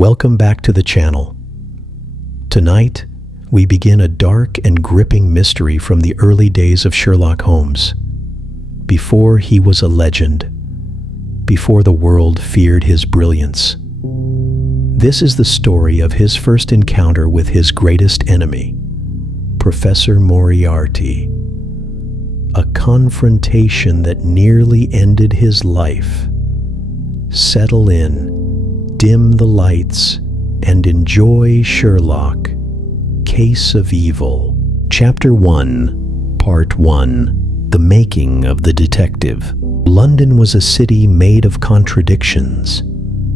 Welcome back to the channel. Tonight, we begin a dark and gripping mystery from the early days of Sherlock Holmes. Before he was a legend, before the world feared his brilliance. This is the story of his first encounter with his greatest enemy, Professor Moriarty. A confrontation that nearly ended his life. Settle in, dim the lights, and enjoy Sherlock, Case of Evil. Chapter 1, Part 1, The Making of the Detective. London was a city made of contradictions.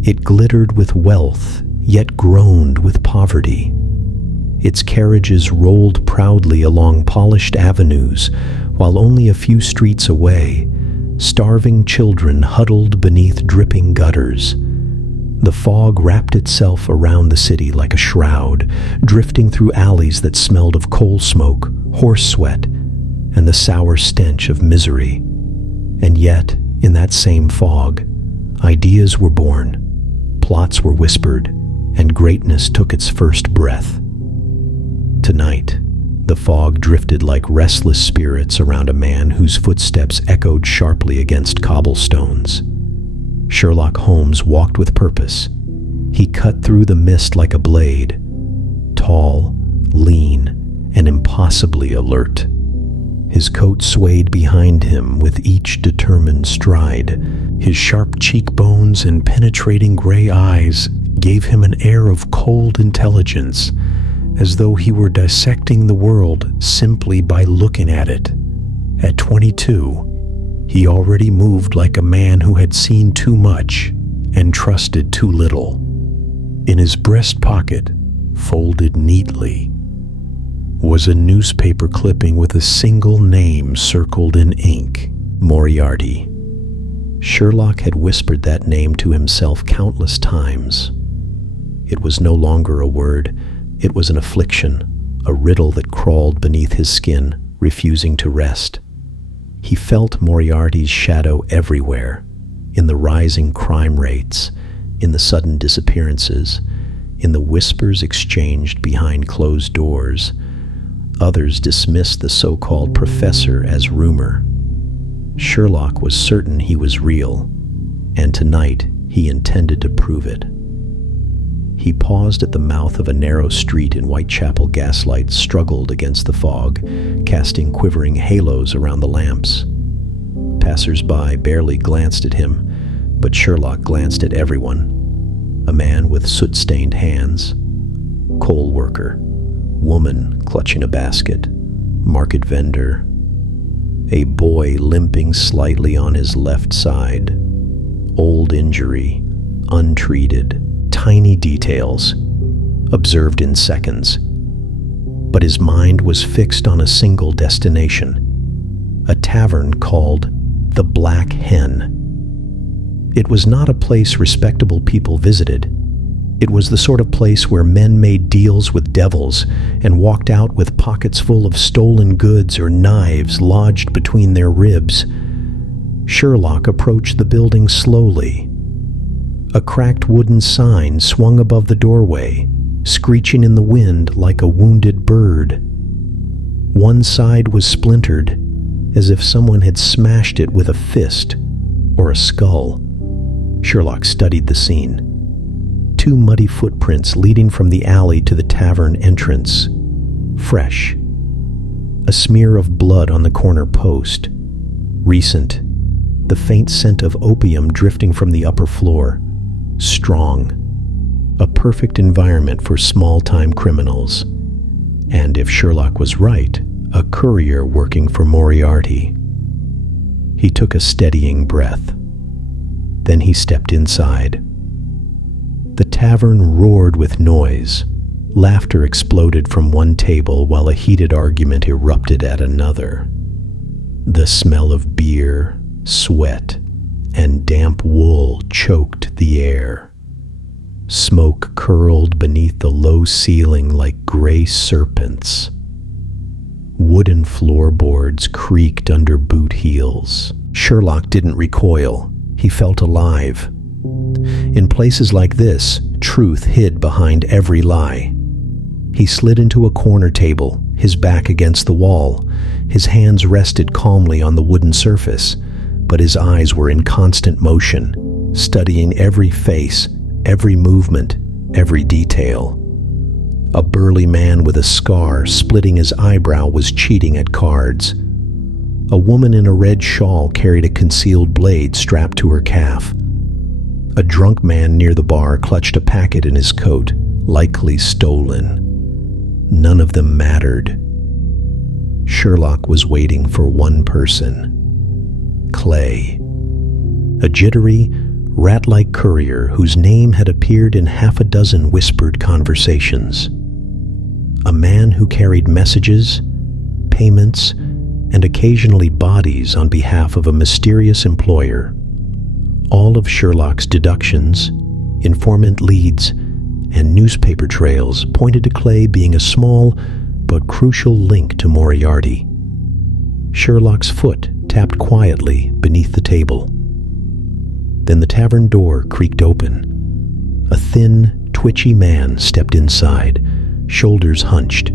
It glittered with wealth, yet groaned with poverty. Its carriages rolled proudly along polished avenues, while only a few streets away, starving children huddled beneath dripping gutters. The fog wrapped itself around the city like a shroud, drifting through alleys that smelled of coal smoke, horse sweat, and the sour stench of misery. And yet, in that same fog, ideas were born, plots were whispered, and greatness took its first breath. Tonight, the fog drifted like restless spirits around a man whose footsteps echoed sharply against cobblestones. Sherlock Holmes walked with purpose. He cut through the mist like a blade, tall, lean, and impossibly alert. His coat swayed behind him with each determined stride. His sharp cheekbones and penetrating gray eyes gave him an air of cold intelligence, as though he were dissecting the world simply by looking at it. At 22, he already moved like a man who had seen too much and trusted too little. In his breast pocket, folded neatly, was a newspaper clipping with a single name circled in ink, Moriarty. Sherlock had whispered that name to himself countless times. It was no longer a word, it was an affliction, a riddle that crawled beneath his skin, refusing to rest. He felt Moriarty's shadow everywhere, in the rising crime rates, in the sudden disappearances, in the whispers exchanged behind closed doors. Others dismissed the so-called professor as rumor. Sherlock was certain he was real, and tonight he intended to prove it. He paused at the mouth of a narrow street in Whitechapel. Gaslight struggled against the fog, casting quivering halos around the lamps. Passers-by barely glanced at him, but Sherlock glanced at everyone. A man with soot-stained hands, coal worker, woman clutching a basket, market vendor, a boy limping slightly on his left side, old injury, untreated, tiny details, observed in seconds. But his mind was fixed on a single destination, a tavern called the Black Hen. It was not a place respectable people visited. It was the sort of place where men made deals with devils and walked out with pockets full of stolen goods or knives lodged between their ribs. Sherlock approached the building slowly. A cracked wooden sign swung above the doorway, screeching in the wind like a wounded bird. One side was splintered, as if someone had smashed it with a fist or a skull. Sherlock studied the scene. Two muddy footprints leading from the alley to the tavern entrance. Fresh. A smear of blood on the corner post. Recent. The faint scent of opium drifting from the upper floor. Strong. A perfect environment for small-time criminals. And if Sherlock was right, a courier working for Moriarty. He took a steadying breath. Then he stepped inside. The tavern roared with noise. Laughter exploded from one table while a heated argument erupted at another. The smell of beer, sweat, and damp wool choked the air. Smoke curled beneath the low ceiling like gray serpents. Wooden floorboards creaked under boot heels. Sherlock didn't recoil. He felt alive. In places like this, truth hid behind every lie. He slid into a corner table, his back against the wall. His hands rested calmly on the wooden surface, but his eyes were in constant motion, studying every face, every movement, every detail. A burly man with a scar splitting his eyebrow was cheating at cards. A woman in a red shawl carried a concealed blade strapped to her calf. A drunk man near the bar clutched a packet in his coat, likely stolen. None of them mattered. Sherlock was waiting for one person. Clay. A jittery, rat-like courier whose name had appeared in half a dozen whispered conversations. A man who carried messages, payments, and occasionally bodies on behalf of a mysterious employer. All of Sherlock's deductions, informant leads, and newspaper trails pointed to Clay being a small but crucial link to Moriarty. Sherlock's foot tapped quietly beneath the table. Then the tavern door creaked open. A thin, twitchy man stepped inside, shoulders hunched,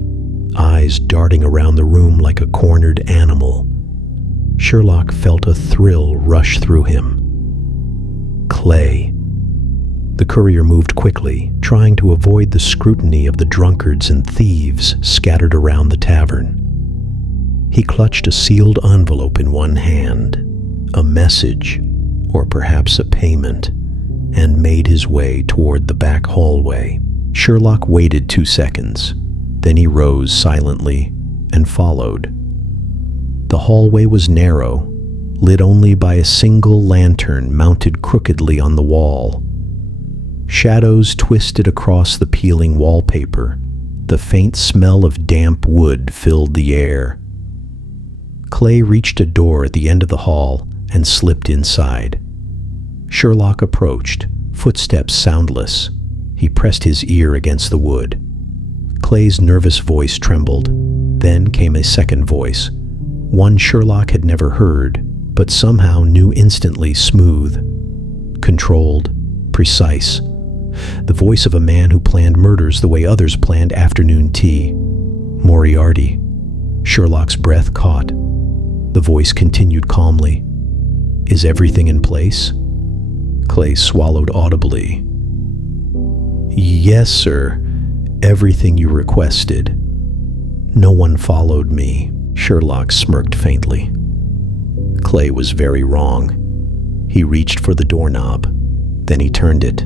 eyes darting around the room like a cornered animal. Sherlock felt a thrill rush through him. Clay. The courier moved quickly, trying to avoid the scrutiny of the drunkards and thieves scattered around the tavern. He clutched a sealed envelope in one hand, a message, or perhaps a payment, and made his way toward the back hallway. Sherlock waited 2 seconds. Then he rose silently and followed. The hallway was narrow, lit only by a single lantern mounted crookedly on the wall. Shadows twisted across the peeling wallpaper. The faint smell of damp wood filled the air. Clay reached a door at the end of the hall and slipped inside. Sherlock approached, footsteps soundless. He pressed his ear against the wood. Clay's nervous voice trembled. Then came a second voice, one Sherlock had never heard, but somehow knew instantly: smooth, controlled, precise. The voice of a man who planned murders the way others planned afternoon tea. Moriarty. Sherlock's breath caught. The voice continued calmly. "Is everything in place?" Clay swallowed audibly. "Yes, sir. Everything you requested. No one followed me." Sherlock smirked faintly. Clay was very wrong. He reached for the doorknob. Then he turned it.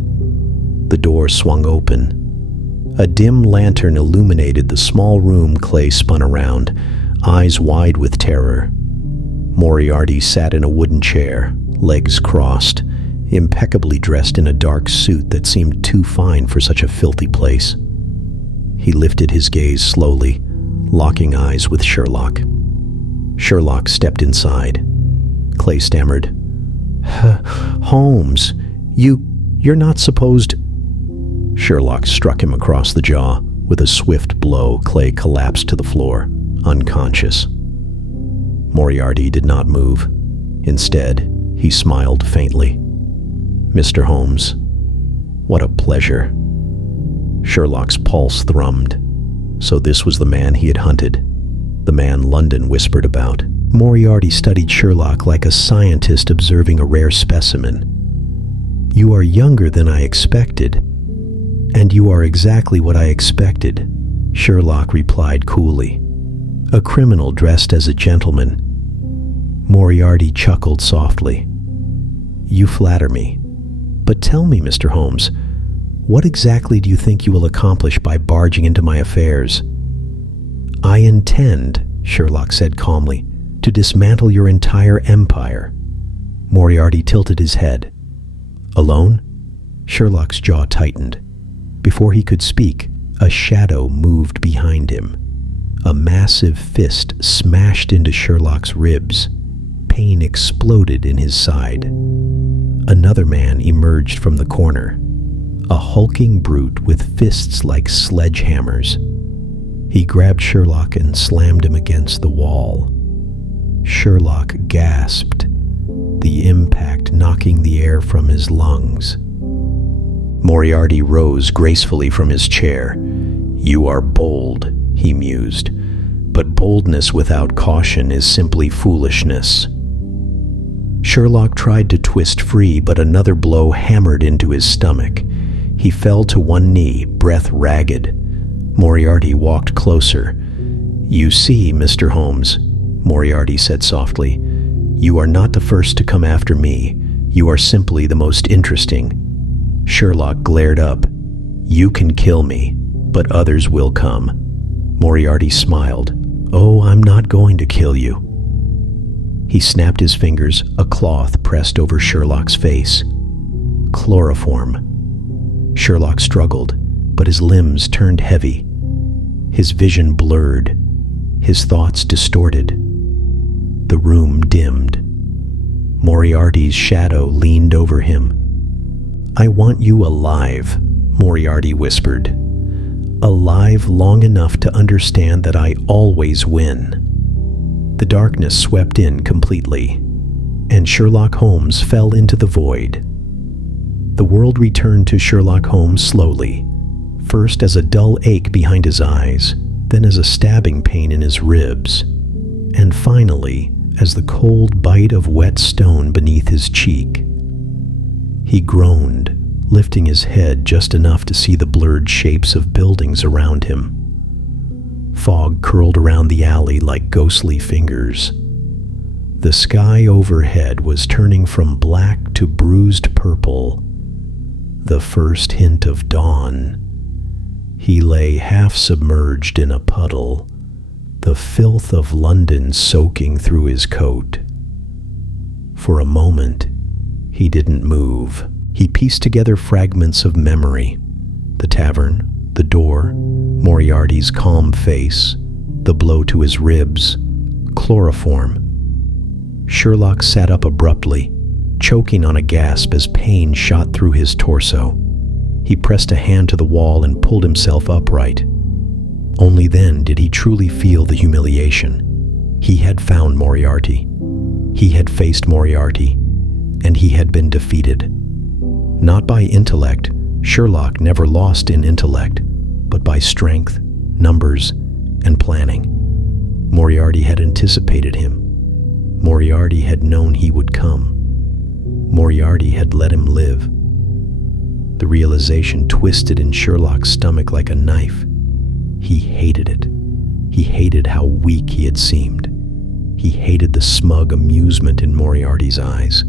The door swung open. A dim lantern illuminated the small room. Clay spun around, eyes wide with terror. Moriarty sat in a wooden chair, legs crossed, impeccably dressed in a dark suit that seemed too fine for such a filthy place. He lifted his gaze slowly, locking eyes with Sherlock. Sherlock stepped inside. Clay stammered, "Holmes, you're not supposed..." Sherlock struck him across the jaw. With a swift blow, Clay collapsed to the floor, unconscious. Moriarty did not move. Instead, he smiled faintly. "Mr. Holmes, what a pleasure." Sherlock's pulse thrummed. So this was the man he had hunted, the man London whispered about. Moriarty studied Sherlock like a scientist observing a rare specimen. "You are younger than I expected." "And you are exactly what I expected," Sherlock replied coolly. "A criminal dressed as a gentleman." Moriarty chuckled softly. "You flatter me. But tell me, Mr. Holmes, what exactly do you think you will accomplish by barging into my affairs?" "I intend," Sherlock said calmly, "to dismantle your entire empire." Moriarty tilted his head. "Alone?" Sherlock's jaw tightened. Before he could speak, a shadow moved behind him. A massive fist smashed into Sherlock's ribs. Pain exploded in his side. Another man emerged from the corner, a hulking brute with fists like sledgehammers. He grabbed Sherlock and slammed him against the wall. Sherlock gasped, the impact knocking the air from his lungs. Moriarty rose gracefully from his chair. "You are bold," he mused, "but boldness without caution is simply foolishness." Sherlock tried to twist free, but another blow hammered into his stomach. He fell to one knee, breath ragged. Moriarty walked closer. "You see, Mr. Holmes," Moriarty said softly, "you are not the first to come after me. You are simply the most interesting." Sherlock glared up. "You can kill me, but others will come." Moriarty smiled. "Oh, I'm not going to kill you." He snapped his fingers. A cloth pressed over Sherlock's face. Chloroform. Sherlock struggled, but his limbs turned heavy. His vision blurred. His thoughts distorted. The room dimmed. Moriarty's shadow leaned over him. "I want you alive," Moriarty whispered. "Alive long enough to understand that I always win." The darkness swept in completely, and Sherlock Holmes fell into the void. The world returned to Sherlock Holmes slowly, first as a dull ache behind his eyes, then as a stabbing pain in his ribs, and finally as the cold bite of wet stone beneath his cheek. He groaned, lifting his head just enough to see the blurred shapes of buildings around him. Fog curled around the alley like ghostly fingers. The sky overhead was turning from black to bruised purple, the first hint of dawn. He lay half submerged in a puddle, the filth of London soaking through his coat. For a moment, he didn't move. He pieced together fragments of memory. The tavern, the door, Moriarty's calm face, the blow to his ribs, chloroform. Sherlock sat up abruptly, choking on a gasp as pain shot through his torso. He pressed a hand to the wall and pulled himself upright. Only then did he truly feel the humiliation. He had found Moriarty. He had faced Moriarty, and he had been defeated. Not by intellect. Sherlock never lost in intellect, but by strength, numbers, and planning. Moriarty had anticipated him. Moriarty had known he would come. Moriarty had let him live. The realization twisted in Sherlock's stomach like a knife. He hated it. He hated how weak he had seemed. He hated the smug amusement in Moriarty's eyes.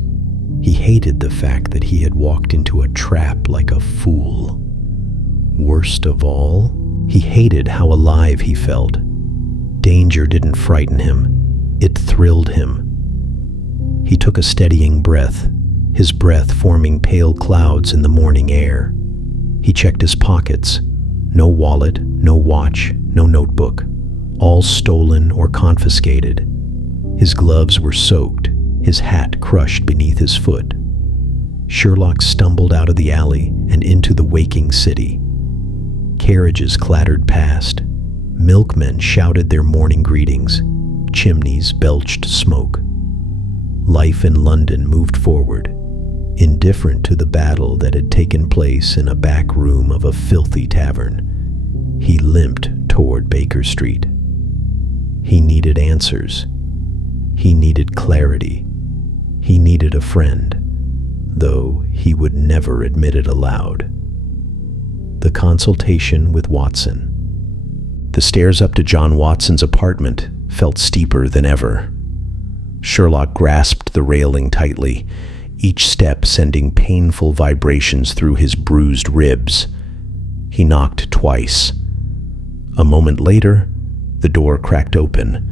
He hated the fact that he had walked into a trap like a fool. Worst of all, he hated how alive he felt. Danger didn't frighten him. It thrilled him. He took a steadying breath, his breath forming pale clouds in the morning air. He checked his pockets. No wallet, no watch, no notebook. All stolen or confiscated. His gloves were soaked, his hat crushed beneath his foot. Sherlock stumbled out of the alley and into the waking city. Carriages clattered past. Milkmen shouted their morning greetings. Chimneys belched smoke. Life in London moved forward, indifferent to the battle that had taken place in a back room of a filthy tavern. He limped toward Baker Street. He needed answers. He needed clarity. He needed a friend, though he would never admit it aloud. The consultation with Watson. The stairs up to John Watson's apartment felt steeper than ever. Sherlock grasped the railing tightly, each step sending painful vibrations through his bruised ribs. He knocked twice. A moment later, the door cracked open,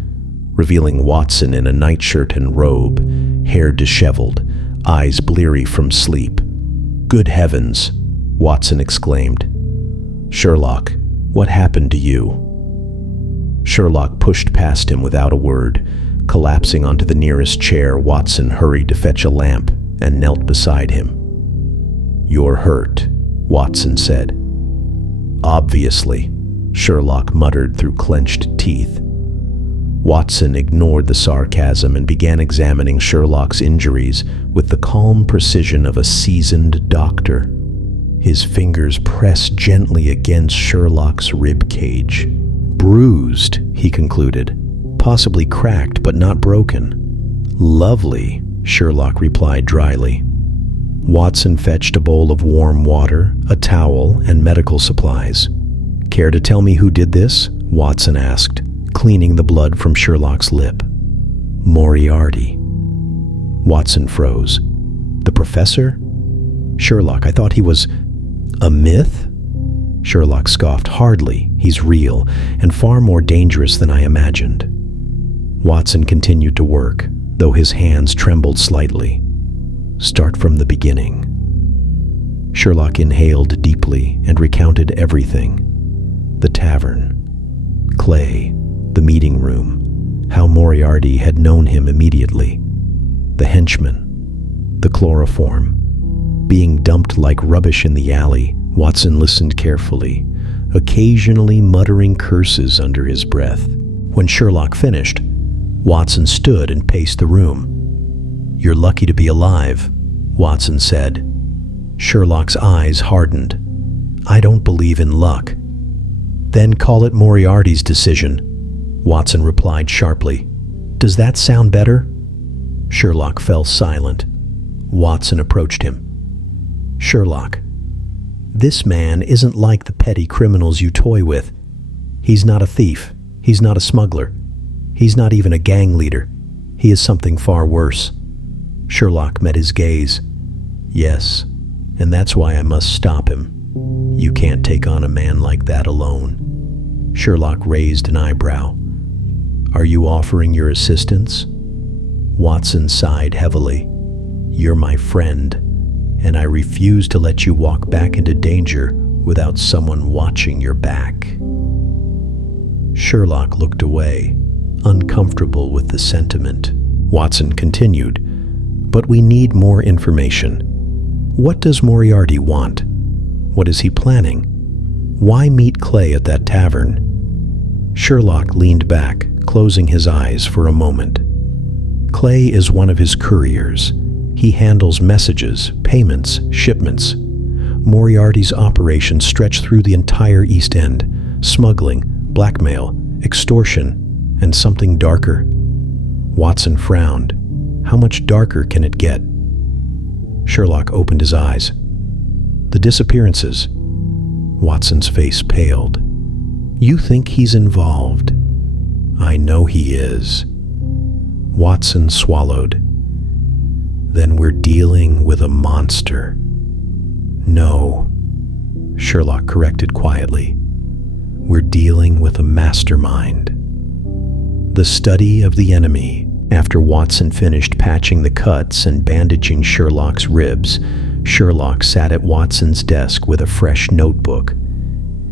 revealing Watson in a nightshirt and robe, hair disheveled, eyes bleary from sleep. "Good heavens!" Watson exclaimed. "Sherlock, what happened to you?" Sherlock pushed past him without a word. Collapsing onto the nearest chair, Watson hurried to fetch a lamp and knelt beside him. "You're hurt," Watson said. "Obviously," Sherlock muttered through clenched teeth. Watson ignored the sarcasm and began examining Sherlock's injuries with the calm precision of a seasoned doctor. His fingers pressed gently against Sherlock's rib cage. "Bruised," he concluded. "Possibly cracked, but not broken." "Lovely," Sherlock replied dryly. Watson fetched a bowl of warm water, a towel, and medical supplies. "Care to tell me who did this?" Watson asked, cleaning the blood from Sherlock's lip. "Moriarty." Watson froze. "The professor? Sherlock, I thought he was a myth?" Sherlock scoffed. "Hardly. He's real, and far more dangerous than I imagined." Watson continued to work, though his hands trembled slightly. "Start from the beginning." Sherlock inhaled deeply and recounted everything. The tavern, Clay, the meeting room, how Moriarty had known him immediately, the henchman, the chloroform, being dumped like rubbish in the alley. Watson listened carefully, occasionally muttering curses under his breath. When Sherlock finished, Watson stood and paced the room. "You're lucky to be alive," Watson said. Sherlock's eyes hardened. "I don't believe in luck." "Then call it Moriarty's decision," Watson replied sharply. "Does that sound better?" Sherlock fell silent. Watson approached him. "Sherlock, this man isn't like the petty criminals you toy with. He's not a thief. He's not a smuggler. He's not even a gang leader. He is something far worse." Sherlock met his gaze. "Yes, and that's why I must stop him. You can't take on a man like that alone." Sherlock raised an eyebrow. "Are you offering your assistance?" Watson sighed heavily. "You're my friend, and I refuse to let you walk back into danger without someone watching your back." Sherlock looked away, uncomfortable with the sentiment. Watson continued, "But we need more information. What does Moriarty want? What is he planning? Why meet Clay at that tavern?" Sherlock leaned back, closing his eyes for a moment. "Clay is one of his couriers. He handles messages, payments, shipments. Moriarty's operations stretch through the entire East End. Smuggling, blackmail, extortion, and something darker." Watson frowned. "How much darker can it get?" Sherlock opened his eyes. "The disappearances." Watson's face paled. "You think he's involved?" "I know he is." Watson swallowed. "Then we're dealing with a monster." "No," Sherlock corrected quietly. "We're dealing with a mastermind." The study of the enemy. After Watson finished patching the cuts and bandaging Sherlock's ribs, Sherlock sat at Watson's desk with a fresh notebook.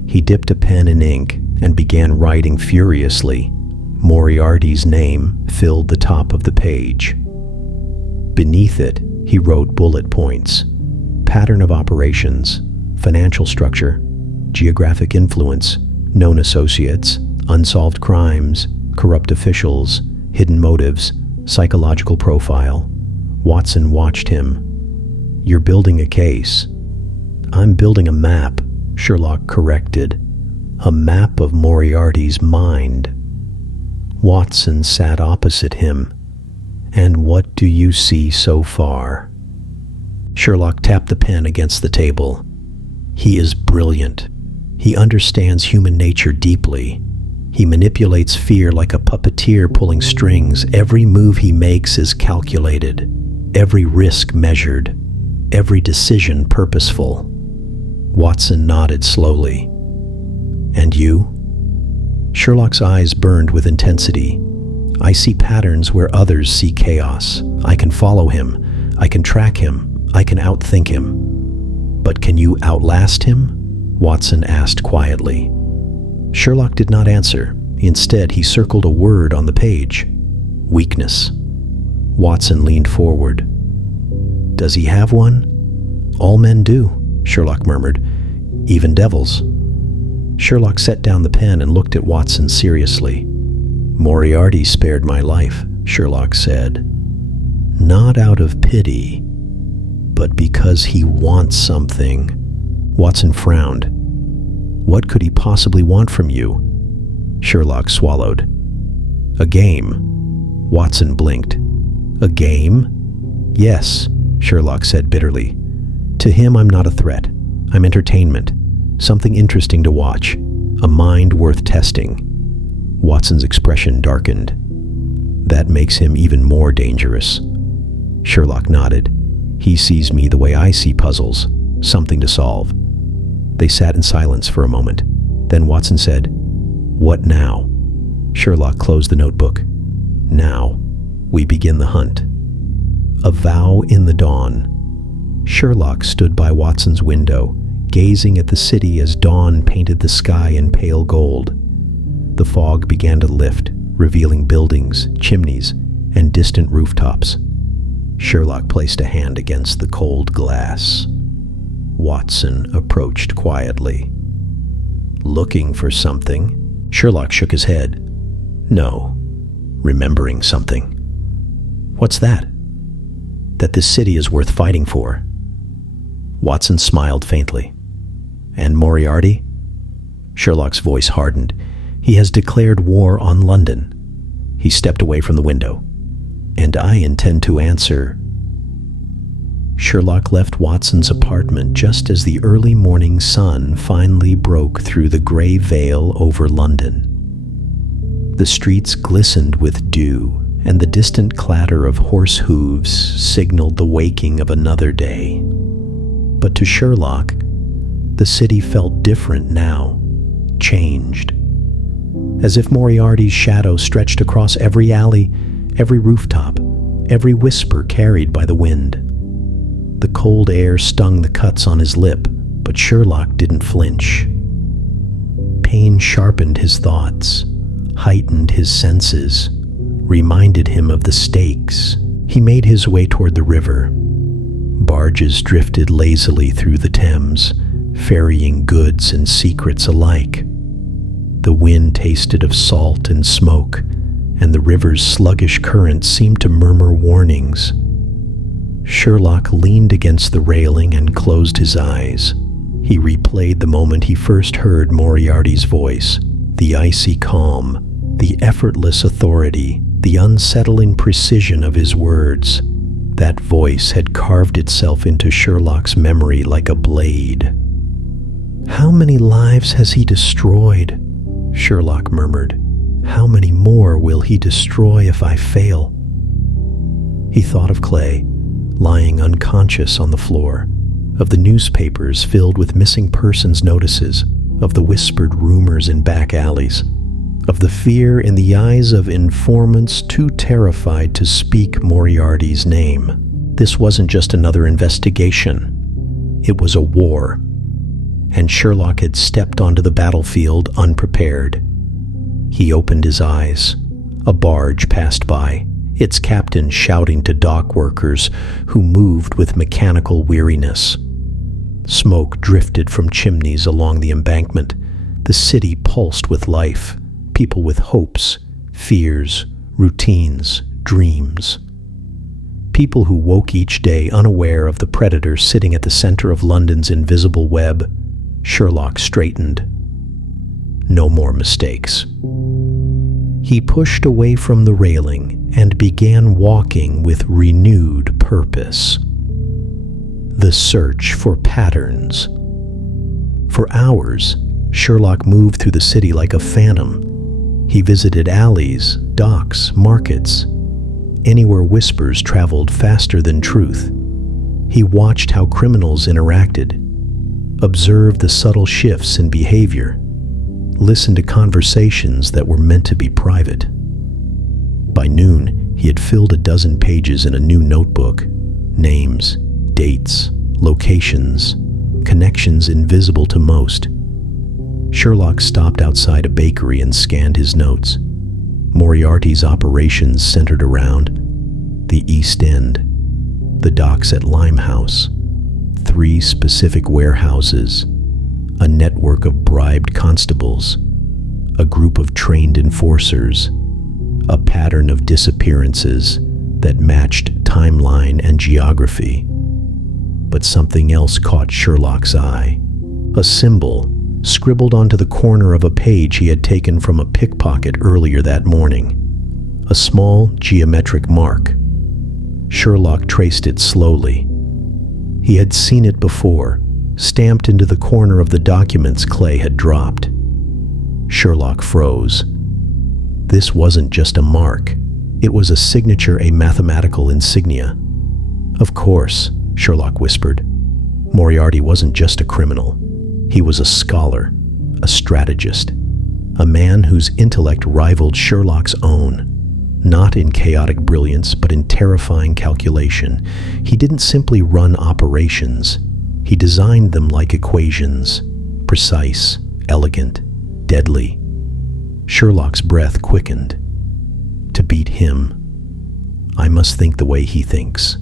He dipped a pen in ink and began writing furiously. Moriarty's name filled the top of the page. Beneath it, he wrote bullet points: pattern of operations, financial structure, geographic influence, known associates, unsolved crimes, corrupt officials, hidden motives, psychological profile. Watson watched him. "You're building a case." "I'm building a map," Sherlock corrected. "A map of Moriarty's mind." Watson sat opposite him. "And what do you see so far?" Sherlock tapped the pen against the table. "He is brilliant. He understands human nature deeply. He manipulates fear like a puppeteer pulling strings. Every move he makes is calculated, every risk measured, every decision purposeful." Watson nodded slowly. "And you?" Sherlock's eyes burned with intensity. "I see patterns where others see chaos. I can follow him. I can track him. I can outthink him." "But can you outlast him?" Watson asked quietly. Sherlock did not answer. Instead, he circled a word on the page: weakness. Watson leaned forward. "Does he have one?" "All men do," Sherlock murmured. "Even devils." Sherlock set down the pen and looked at Watson seriously. "Moriarty spared my life," Sherlock said. "Not out of pity, but because he wants something." Watson frowned. What could he possibly want from you? Sherlock swallowed. A game. Watson blinked. A game? Yes, Sherlock said bitterly. To him, I'm not a threat. I'm entertainment. Something interesting to watch. A mind worth testing. Watson's expression darkened. That makes him even more dangerous. Sherlock nodded. He sees me the way I see puzzles. Something to solve. They sat in silence for a moment. Then Watson said, What now? Sherlock closed the notebook. Now, we begin the hunt. A vow in the dawn. Sherlock stood by Watson's window, gazing at the city as dawn painted the sky in pale gold. The fog began to lift, revealing buildings, chimneys, and distant rooftops. Sherlock placed a hand against the cold glass. Watson approached quietly. Looking for something? Sherlock shook his head. No, remembering something. What's that? That this city is worth fighting for. Watson smiled faintly. And Moriarty? Sherlock's voice hardened. He has declared war on London. He stepped away from the window. And I intend to answer. Sherlock left Watson's apartment just as the early morning sun finally broke through the gray veil over London. The streets glistened with dew, and the distant clatter of horse hooves signaled the waking of another day. But to Sherlock, the city felt different now, changed. As if Moriarty's shadow stretched across every alley, every rooftop, every whisper carried by the wind. The cold air stung the cuts on his lip, but Sherlock didn't flinch. Pain sharpened his thoughts, heightened his senses, reminded him of the stakes. He made his way toward the river. Barges drifted lazily through the Thames, ferrying goods and secrets alike. The wind tasted of salt and smoke, and the river's sluggish current seemed to murmur warnings. Sherlock leaned against the railing and closed his eyes. He replayed the moment he first heard Moriarty's voice, the icy calm, the effortless authority, the unsettling precision of his words. That voice had carved itself into Sherlock's memory like a blade. How many lives has he destroyed? Sherlock murmured. How many more will he destroy if I fail? He thought of Clay, lying unconscious on the floor, of the newspapers filled with missing persons notices, of the whispered rumors in back alleys, of the fear in the eyes of informants too terrified to speak Moriarty's name. This wasn't just another investigation. It was a war. And Sherlock had stepped onto the battlefield unprepared. He opened his eyes. A barge passed by, its captain shouting to dock workers who moved with mechanical weariness. Smoke drifted from chimneys along the embankment. The city pulsed with life, people with hopes, fears, routines, dreams. People who woke each day unaware of the predator sitting at the center of London's invisible web. Sherlock straightened. No more mistakes. He pushed away from the railing and began walking with renewed purpose. The search for patterns. For hours, Sherlock moved through the city like a phantom. He visited alleys, docks, markets, anywhere whispers traveled faster than truth. He watched how criminals interacted, observed the subtle shifts in behavior, listened to conversations that were meant to be private. By noon, he had filled a dozen pages in a new notebook. Names, dates, locations, connections invisible to most. Sherlock stopped outside a bakery and scanned his notes. Moriarty's operations centered around the East End, the docks at Limehouse, 3 specific warehouses, a network of bribed constables, a group of trained enforcers, a pattern of disappearances that matched timeline and geography. But something else caught Sherlock's eye. A symbol scribbled onto the corner of a page he had taken from a pickpocket earlier that morning. A small geometric mark. Sherlock traced it slowly. He had seen it before, stamped into the corner of the documents Clay had dropped. Sherlock froze. This wasn't just a mark. It was a signature, a mathematical insignia. Of course, Sherlock whispered. Moriarty wasn't just a criminal. He was a scholar, a strategist, a man whose intellect rivaled Sherlock's own. Not in chaotic brilliance, but in terrifying calculation. He didn't simply run operations. He designed them like equations, precise, elegant, deadly. Sherlock's breath quickened. To beat him, I must think the way he thinks.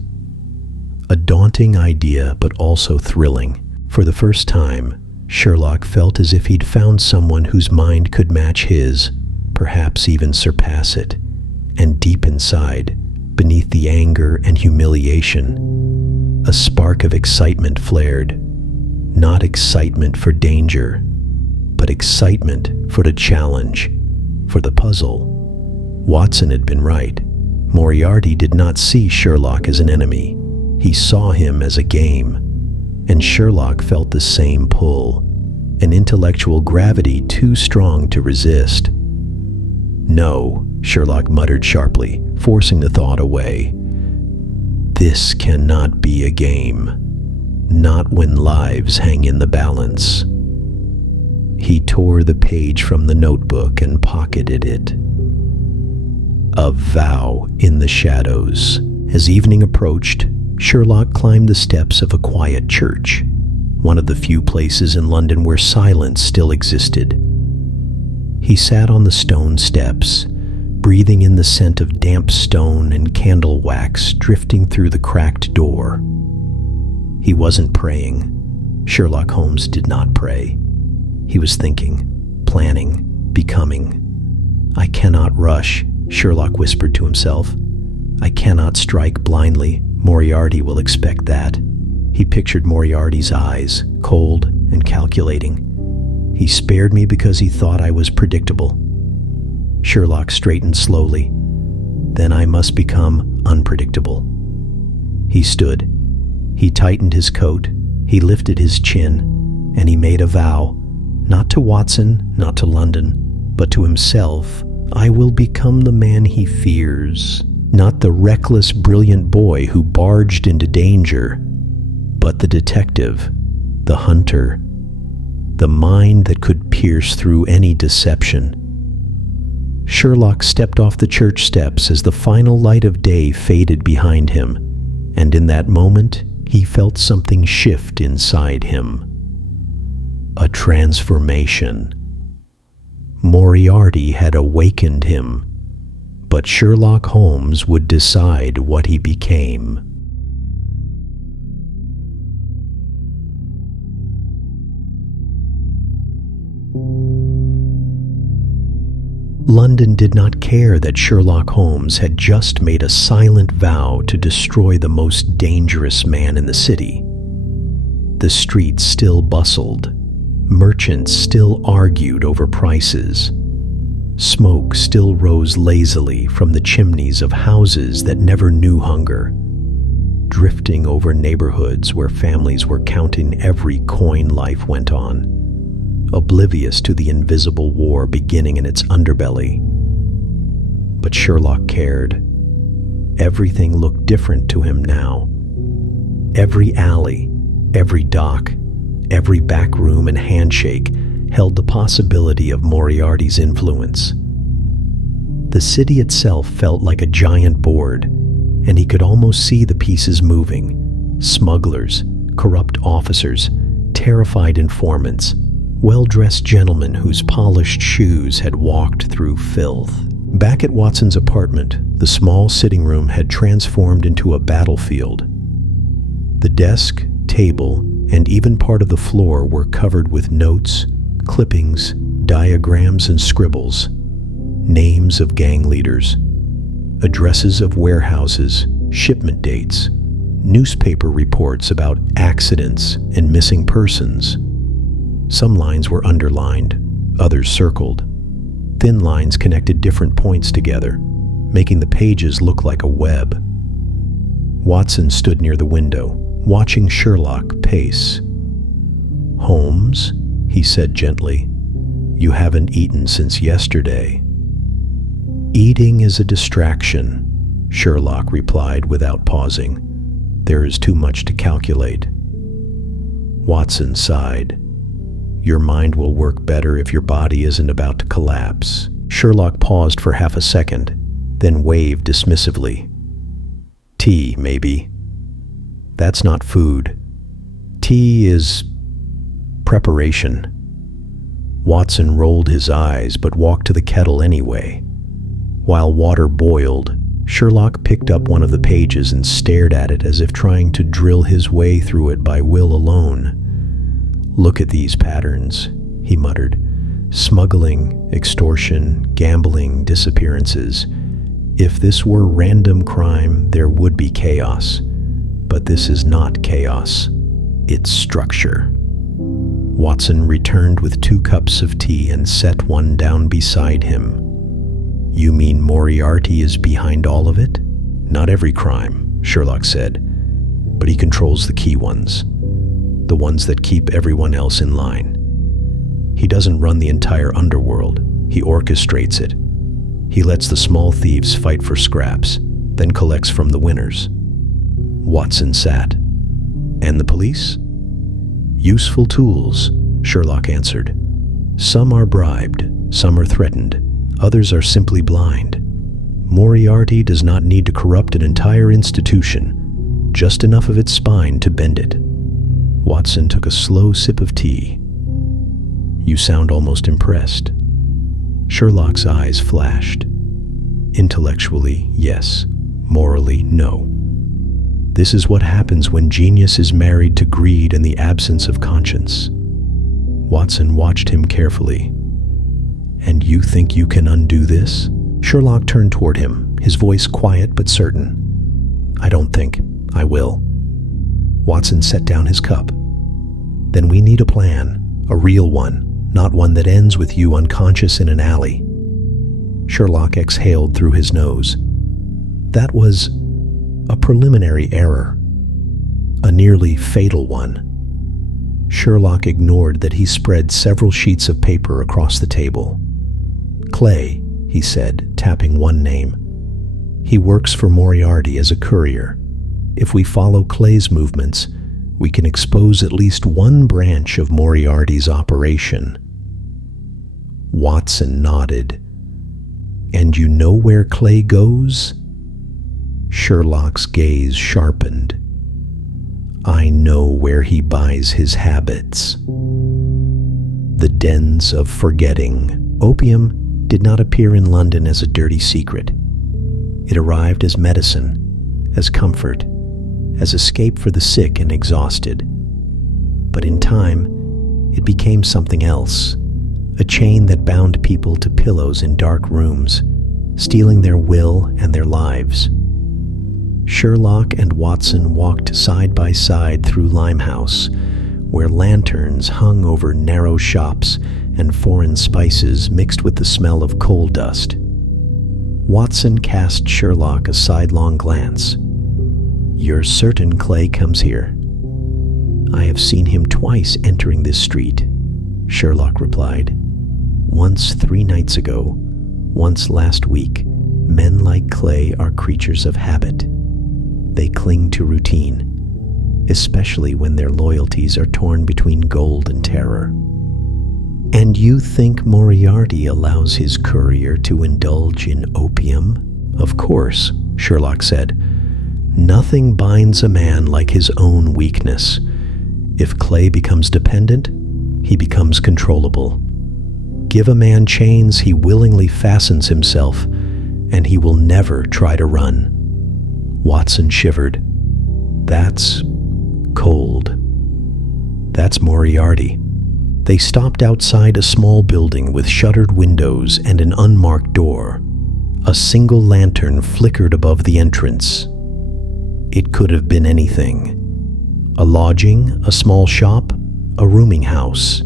A daunting idea, but also thrilling. For the first time, Sherlock felt as if he'd found someone whose mind could match his, perhaps even surpass it. And deep inside, beneath the anger and humiliation, a spark of excitement flared. Not excitement for danger, but excitement for the challenge, for the puzzle. Watson had been right. Moriarty did not see Sherlock as an enemy. He saw him as a game. And Sherlock felt the same pull, an intellectual gravity too strong to resist. No, Sherlock muttered sharply, forcing the thought away. This cannot be a game. Not when lives hang in the balance. He tore the page from the notebook and pocketed it. A vow in the shadows. As evening approached, Sherlock climbed the steps of a quiet church, one of the few places in London where silence still existed. He sat on the stone steps, breathing in the scent of damp stone and candle wax drifting through the cracked door. He wasn't praying. Sherlock Holmes did not pray. He was thinking, planning, becoming. I cannot rush, Sherlock whispered to himself. I cannot strike blindly. Moriarty will expect that. He pictured Moriarty's eyes, cold and calculating. He spared me because he thought I was predictable. Sherlock straightened slowly. Then I must become unpredictable. He stood. He tightened his coat. He lifted his chin. And he made a vow, not to Watson, not to London, but to himself. I will become the man he fears. Not the reckless, brilliant boy who barged into danger, but the detective, the hunter, the mind that could pierce through any deception. Sherlock stepped off the church steps as the final light of day faded behind him, and in that moment he felt something shift inside him. A transformation. Moriarty had awakened him, but Sherlock Holmes would decide what he became. London did not care that Sherlock Holmes had just made a silent vow to destroy the most dangerous man in the city. The streets still bustled. Merchants still argued over prices. Smoke still rose lazily from the chimneys of houses that never knew hunger, drifting over neighborhoods where families were counting every coin life went on, oblivious to the invisible war beginning in its underbelly. But Sherlock cared. Everything looked different to him now. Every alley, every dock, every back room and handshake held the possibility of Moriarty's influence. The city itself felt like a giant board, and he could almost see the pieces moving. Smugglers, corrupt officers, terrified informants, well-dressed gentlemen whose polished shoes had walked through filth. Back at Watson's apartment, the small sitting room had transformed into a battlefield. The desk, table, and even part of the floor were covered with notes, clippings, diagrams, and scribbles. Names of gang leaders, addresses of warehouses, shipment dates, newspaper reports about accidents and missing persons. Some lines were underlined, others circled. Thin lines connected different points together, making the pages look like a web. Watson stood near the window, watching Sherlock pace. "Holmes," he said gently, "you haven't eaten since yesterday." "Eating is a distraction," Sherlock replied without pausing. "There is too much to calculate." Watson sighed. "Your mind will work better if your body isn't about to collapse." Sherlock paused for half a second, then waved dismissively. "Tea, maybe." "That's not food. Tea is preparation." Watson rolled his eyes but walked to the kettle anyway. While water boiled, Sherlock picked up one of the pages and stared at it as if trying to drill his way through it by will alone. "Look at these patterns," he muttered. "Smuggling, extortion, gambling, disappearances. If this were random crime, there would be chaos. But this is not chaos. It's structure." Watson returned with 2 cups of tea and set one down beside him. "You mean Moriarty is behind all of it?" "Not every crime," Sherlock said, "but he controls the key ones, the ones that keep everyone else in line. He doesn't run the entire underworld, he orchestrates it. He lets the small thieves fight for scraps, then collects from the winners." Watson sat. "And the police?" "Useful tools," Sherlock answered. "Some are bribed, some are threatened, others are simply blind. Moriarty does not need to corrupt an entire institution, just enough of its spine to bend it." Watson took a slow sip of tea. "You sound almost impressed." Sherlock's eyes flashed. "Intellectually, yes. Morally, no. This is what happens when genius is married to greed and the absence of conscience." Watson watched him carefully. "And you think you can undo this?" Sherlock turned toward him, his voice quiet but certain. "I don't think. I will." Watson set down his cup. "Then we need a plan, a real one, not one that ends with you unconscious in an alley." Sherlock exhaled through his nose. "That was a preliminary error, a nearly fatal one." Sherlock ignored that he spread several sheets of paper across the table. "Clay," he said, tapping one name. "He works for Moriarty as a courier. If we follow Clay's movements, we can expose at least one branch of Moriarty's operation." Watson nodded. "And you know where Clay goes?" Sherlock's gaze sharpened. "I know where he buys his habits. The dens of forgetting." Opium did not appear in London as a dirty secret. It arrived as medicine, as comfort, as escape for the sick and exhausted. But in time, it became something else, a chain that bound people to pillows in dark rooms, stealing their will and their lives. Sherlock and Watson walked side by side through Limehouse, where lanterns hung over narrow shops and foreign spices mixed with the smell of coal dust. Watson cast Sherlock a sidelong glance. "You're certain Clay comes here?" "I have seen him twice entering this street," Sherlock replied. "Once 3 nights ago, once last week. Men like Clay are creatures of habit. They cling to routine, especially when their loyalties are torn between gold and terror." "And you think Moriarty allows his courier to indulge in opium?" "Of course," Sherlock said. "Nothing binds a man like his own weakness. If Clay becomes dependent, he becomes controllable. Give a man chains, he willingly fastens himself, and he will never try to run." Watson shivered. "That's cold. That's Moriarty." They stopped outside a small building with shuttered windows and an unmarked door. A single lantern flickered above the entrance. It could have been anything. A lodging, a small shop, a rooming house.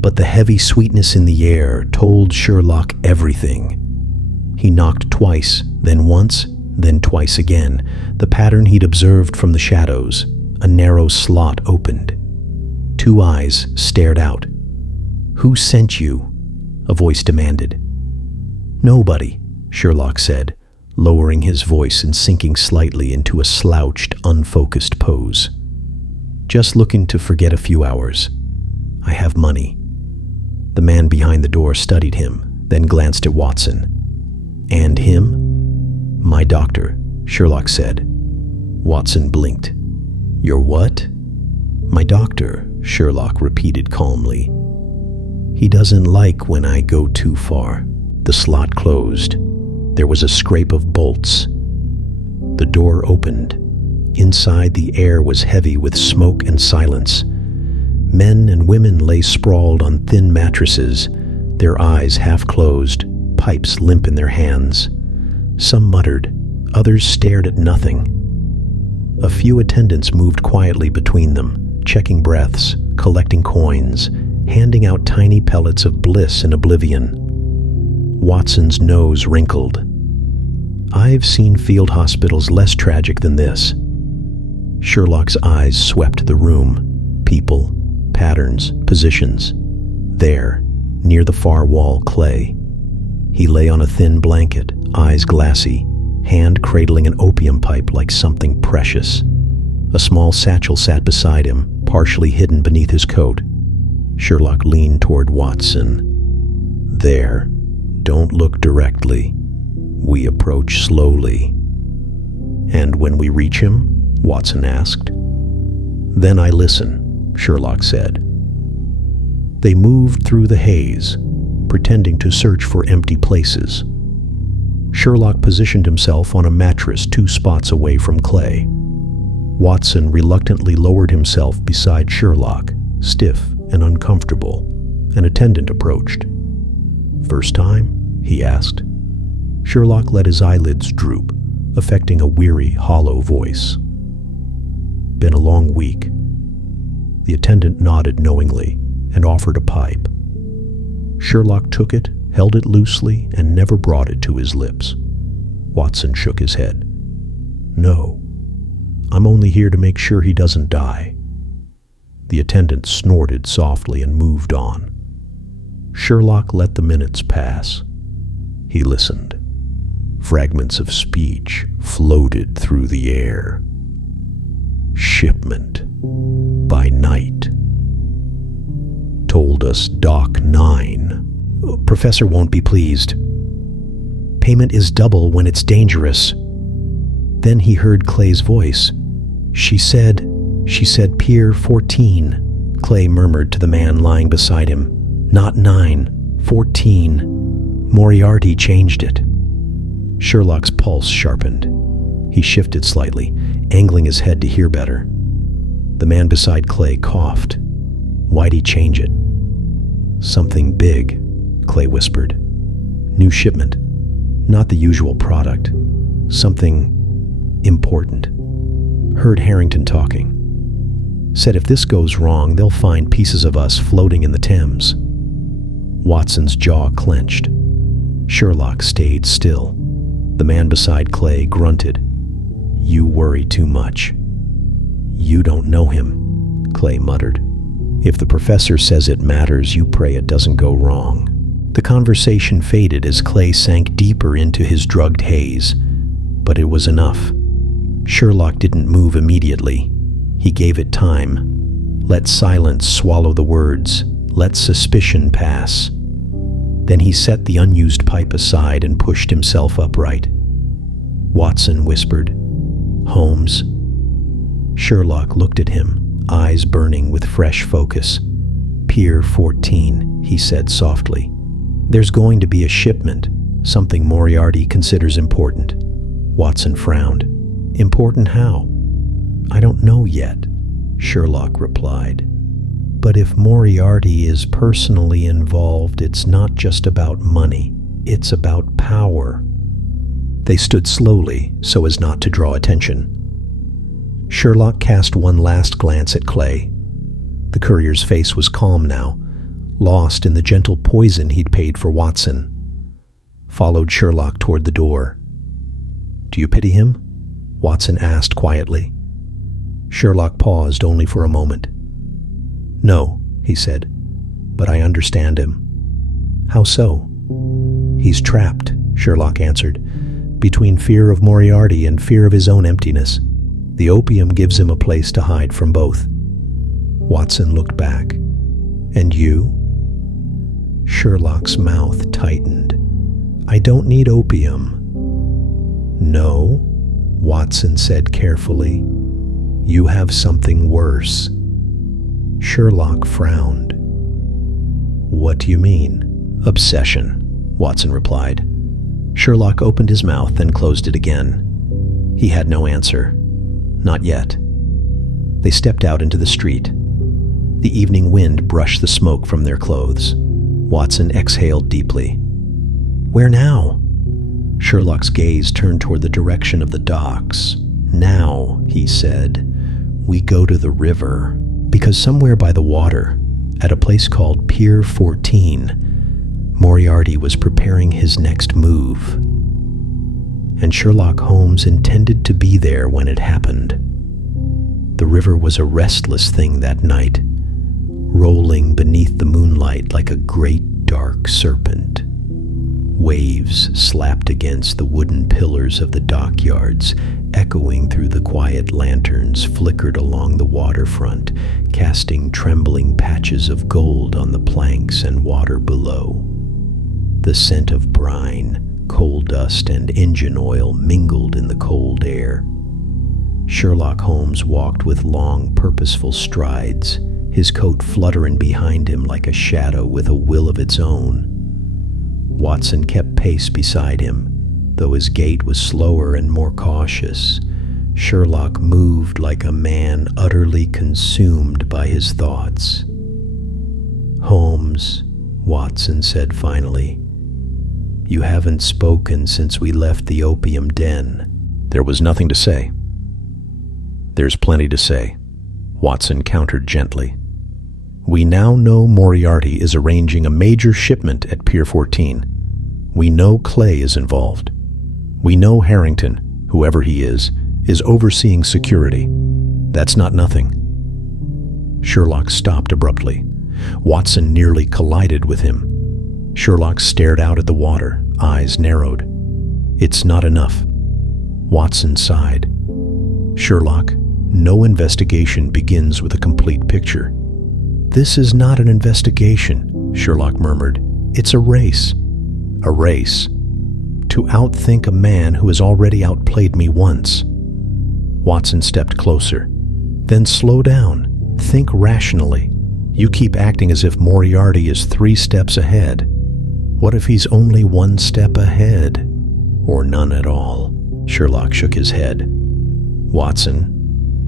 but the heavy sweetness in the air told Sherlock everything. He knocked twice, then once, then twice again. The pattern he'd observed from the shadows. A narrow slot opened. 2 eyes stared out. "Who sent you?" a voice demanded. "Nobody," Sherlock said, lowering his voice and sinking slightly into a slouched, unfocused pose. "Just looking to forget a few hours. I have money." The man behind the door studied him, then glanced at Watson. "And him?" "My doctor," Sherlock said. Watson blinked. "Your what?" "My doctor," Sherlock repeated calmly. "He doesn't like when I go too far." The slot closed. There was a scrape of bolts. The door opened. Inside, the air was heavy with smoke and silence. Men and women lay sprawled on thin mattresses, their eyes half closed, pipes limp in their hands. Some muttered, others stared at nothing. A few attendants moved quietly between them, checking breaths, collecting coins, handing out tiny pellets of bliss in oblivion. Watson's nose wrinkled. "I've seen field hospitals less tragic than this." Sherlock's eyes swept the room. People, patterns, positions. There, near the far wall, Clay. He lay on a thin blanket, eyes glassy, hand cradling an opium pipe like something precious. A small satchel sat beside him, partially hidden beneath his coat. Sherlock leaned toward Watson. "There. Don't look directly. We approach slowly." "And when we reach him?" Watson asked. "Then I listen," Sherlock said. They moved through the haze, pretending to search for empty places. Sherlock positioned himself on a mattress 2 spots away from Clay. Watson reluctantly lowered himself beside Sherlock, stiff and uncomfortable. An attendant approached. "First time?" he asked. Sherlock let his eyelids droop, affecting a weary, hollow voice. "Been a long week." The attendant nodded knowingly and offered a pipe. Sherlock took it, held it loosely, and never brought it to his lips. Watson shook his head. "No, I'm only here to make sure he doesn't die." The attendant snorted softly and moved on. Sherlock let the minutes pass. He listened. Fragments of speech floated through the air. "Shipment. By night. Told us Dock 9. Professor won't be pleased. Payment is double when it's dangerous." Then he heard Clay's voice. She said Pier 14, Clay murmured to the man lying beside him. "Not 9, 14. Moriarty changed it." Sherlock's pulse sharpened. He shifted slightly, angling his head to hear better. The man beside Clay coughed. "Why'd he change it?" "Something big," Clay whispered. "New shipment. Not the usual product. Something important." Heard Harrington talking. Said if this goes wrong, they'll find pieces of us floating in the Thames. Watson's jaw clenched. Sherlock stayed still. The man beside Clay grunted. "You worry too much." "You don't know him," Clay muttered. "If the professor says it matters, you pray it doesn't go wrong." The conversation faded as Clay sank deeper into his drugged haze, but it was enough. Sherlock didn't move immediately. He gave it time. Let silence swallow the words. Let suspicion pass. Then he set the unused pipe aside and pushed himself upright. Watson whispered, "Holmes." Sherlock looked at him, eyes burning with fresh focus. "Pier 14, he said softly. "There's going to be a shipment, something Moriarty considers important." Watson frowned. "Important how?" "I don't know yet," Sherlock replied. "But if Moriarty is personally involved, it's not just about money. It's about power." They stood slowly so as not to draw attention. Sherlock cast one last glance at Clay. The courier's face was calm now, lost in the gentle poison he'd paid for Watson, followed Sherlock toward the door. "Do you pity him?" Watson asked quietly. Sherlock paused only for a moment. "No," he said, "but I understand him." "How so?" "He's trapped," Sherlock answered, "between fear of Moriarty and fear of his own emptiness. The opium gives him a place to hide from both." Watson looked back. "And you?" Sherlock's mouth tightened. "I don't need opium." "No," Watson said carefully. "You have something worse." Sherlock frowned. "What do you mean?" "Obsession," Watson replied. Sherlock opened his mouth and closed it again. He had no answer. Not yet. They stepped out into the street. The evening wind brushed the smoke from their clothes. Watson exhaled deeply. "Where now?" Sherlock's gaze turned toward the direction of the docks. "Now," he said, "we go to the river, because somewhere by the water, at a place called Pier 14, Moriarty was preparing his next move. And Sherlock Holmes intended to be there when it happened. The river was a restless thing that night, rolling beneath the moonlight like a great dark serpent. Waves slapped against the wooden pillars of the dockyards, echoing through the quiet lanterns flickered along the waterfront, casting trembling patches of gold on the planks and water below. The scent of brine, coal dust, and engine oil mingled in the cold air. Sherlock Holmes walked with long, purposeful strides, his coat fluttering behind him like a shadow with a will of its own. Watson kept pace beside him, though his gait was slower and more cautious. Sherlock moved like a man utterly consumed by his thoughts. "Holmes," Watson said finally, "you haven't spoken since we left the opium den." There was nothing to say. "There's plenty to say," Watson countered gently. "We now know Moriarty is arranging a major shipment at Pier 14. We know Clay is involved. We know Harrington, whoever he is overseeing security. That's not nothing." Sherlock stopped abruptly. Watson nearly collided with him. Sherlock stared out at the water, eyes narrowed. "It's not enough." Watson sighed. "Sherlock, no investigation begins with a complete picture." "This is not an investigation," Sherlock murmured. "It's a race." "A race? To outthink a man who has already outplayed me once." Watson stepped closer. "Then slow down. Think rationally. You keep acting as if Moriarty is 3 steps ahead. What if he's only 1 step ahead? Or none at all?" Sherlock shook his head. "Watson,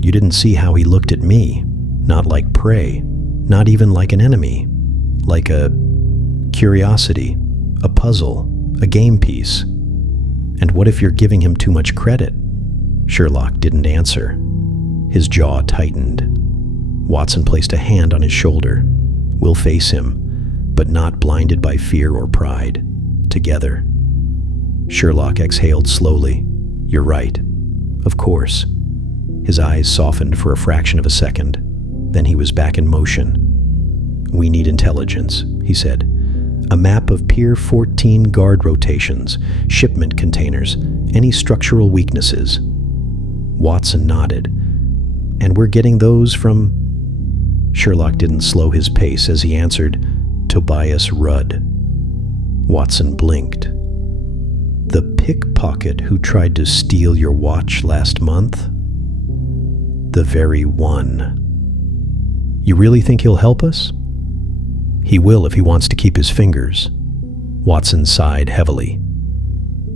you didn't see how he looked at me. Not like prey. Not even like an enemy. Like a curiosity, a puzzle, a game piece. And what if you're giving him too much credit?" Sherlock didn't answer. His jaw tightened. Watson placed a hand on his shoulder. "We'll face him, but not blinded by fear or pride. Together." Sherlock exhaled slowly. "You're right. Of course." His eyes softened for a fraction of a second. Then he was back in motion. "We need intelligence," he said. "A map of Pier 14 guard rotations, shipment containers, any structural weaknesses." Watson nodded. "And we're getting those from—" Sherlock didn't slow his pace as he answered, "Tobias Rudd." Watson blinked. "The pickpocket who tried to steal your watch last month?" "The very one." "You really think he'll help us?" "He will if he wants to keep his fingers." Watson sighed heavily.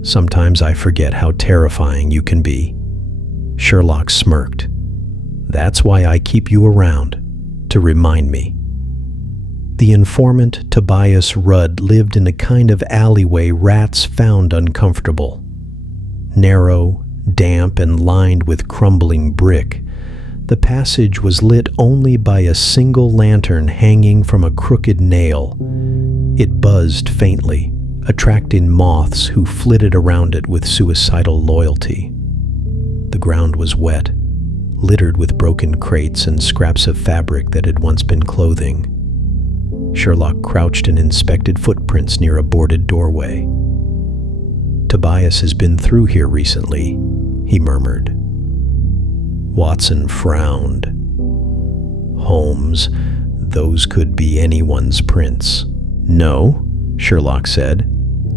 "Sometimes I forget how terrifying you can be." Sherlock smirked. "That's why I keep you around, to remind me." The informant Tobias Rudd lived in a kind of alleyway rats found uncomfortable. Narrow, damp, and lined with crumbling brick, The passage was lit only by a single lantern hanging from a crooked nail. It buzzed faintly, attracting moths who flitted around it with suicidal loyalty. The ground was wet, littered with broken crates and scraps of fabric that had once been clothing. Sherlock crouched and inspected footprints near a boarded doorway. "Tobias has been through here recently," he murmured. Watson frowned. "Holmes, those could be anyone's prints." "No," Sherlock said.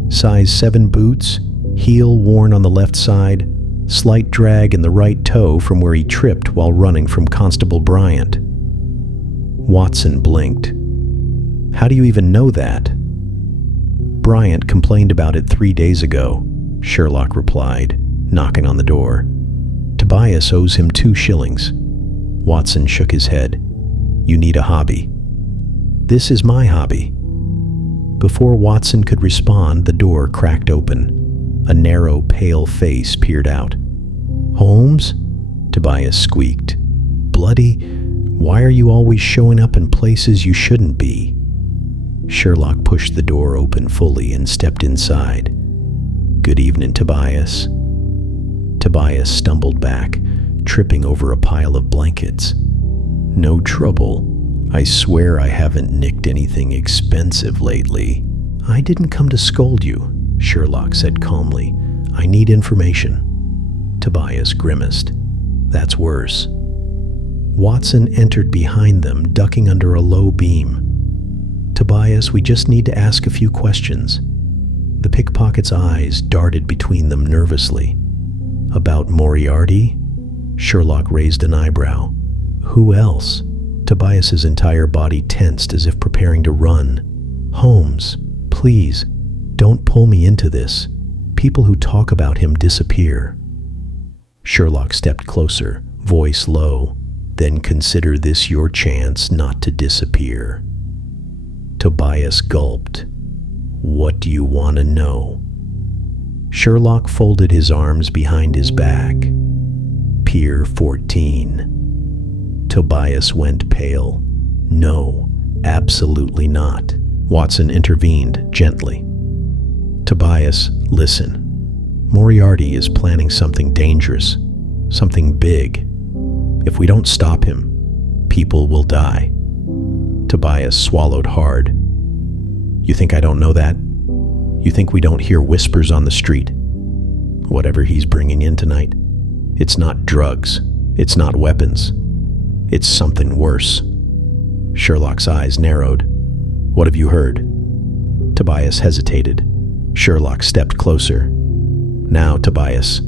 "Size 7 boots, heel worn on the left side, slight drag in the right toe from where he tripped while running from Constable Bryant." Watson blinked. "How do you even know that?" "Bryant complained about it 3 days ago," Sherlock replied, knocking on the door. "Tobias owes him 2 shillings. Watson shook his head. "You need a hobby." "This is my hobby." Before Watson could respond, the door cracked open. A narrow, pale face peered out. "Holmes?" Tobias squeaked. "Bloody, why are you always showing up in places you shouldn't be?" Sherlock pushed the door open fully and stepped inside. "Good evening, Tobias." Tobias stumbled back, tripping over a pile of blankets. "No trouble. I swear I haven't nicked anything expensive lately." "I didn't come to scold you," Sherlock said calmly. "I need information." Tobias grimaced. "That's worse." Watson entered behind them, ducking under a low beam. "Tobias, we just need to ask a few questions." The pickpocket's eyes darted between them nervously. "About Moriarty?" Sherlock raised an eyebrow. "Who else?" Tobias's entire body tensed as if preparing to run. "Holmes, please, don't pull me into this. People who talk about him disappear." Sherlock stepped closer, voice low. "Then consider this your chance not to disappear." Tobias gulped. "What do you want to know?" Sherlock folded his arms behind his back. "Pier 14. Tobias went pale. "No, absolutely not." Watson intervened gently. "Tobias, listen. Moriarty is planning something dangerous, something big. If we don't stop him, people will die." Tobias swallowed hard. "You think I don't know that? You think we don't hear whispers on the street? Whatever he's bringing in tonight, it's not drugs, it's not weapons. It's something worse." Sherlock's eyes narrowed. "What have you heard?" Tobias hesitated. Sherlock stepped closer. "Now, Tobias."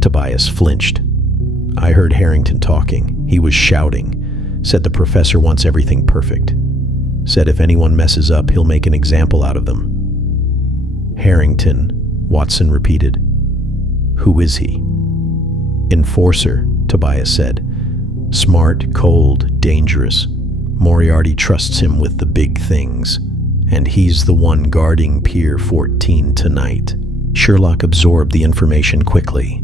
Tobias flinched. "I heard Harrington talking. He was shouting. Said the professor wants everything perfect. Said if anyone messes up, he'll make an example out of them." "Harrington," Watson repeated. "Who is he?" "Enforcer," Tobias said. "Smart, cold, dangerous. Moriarty trusts him with the big things, and he's the one guarding Pier 14 tonight." Sherlock absorbed the information quickly.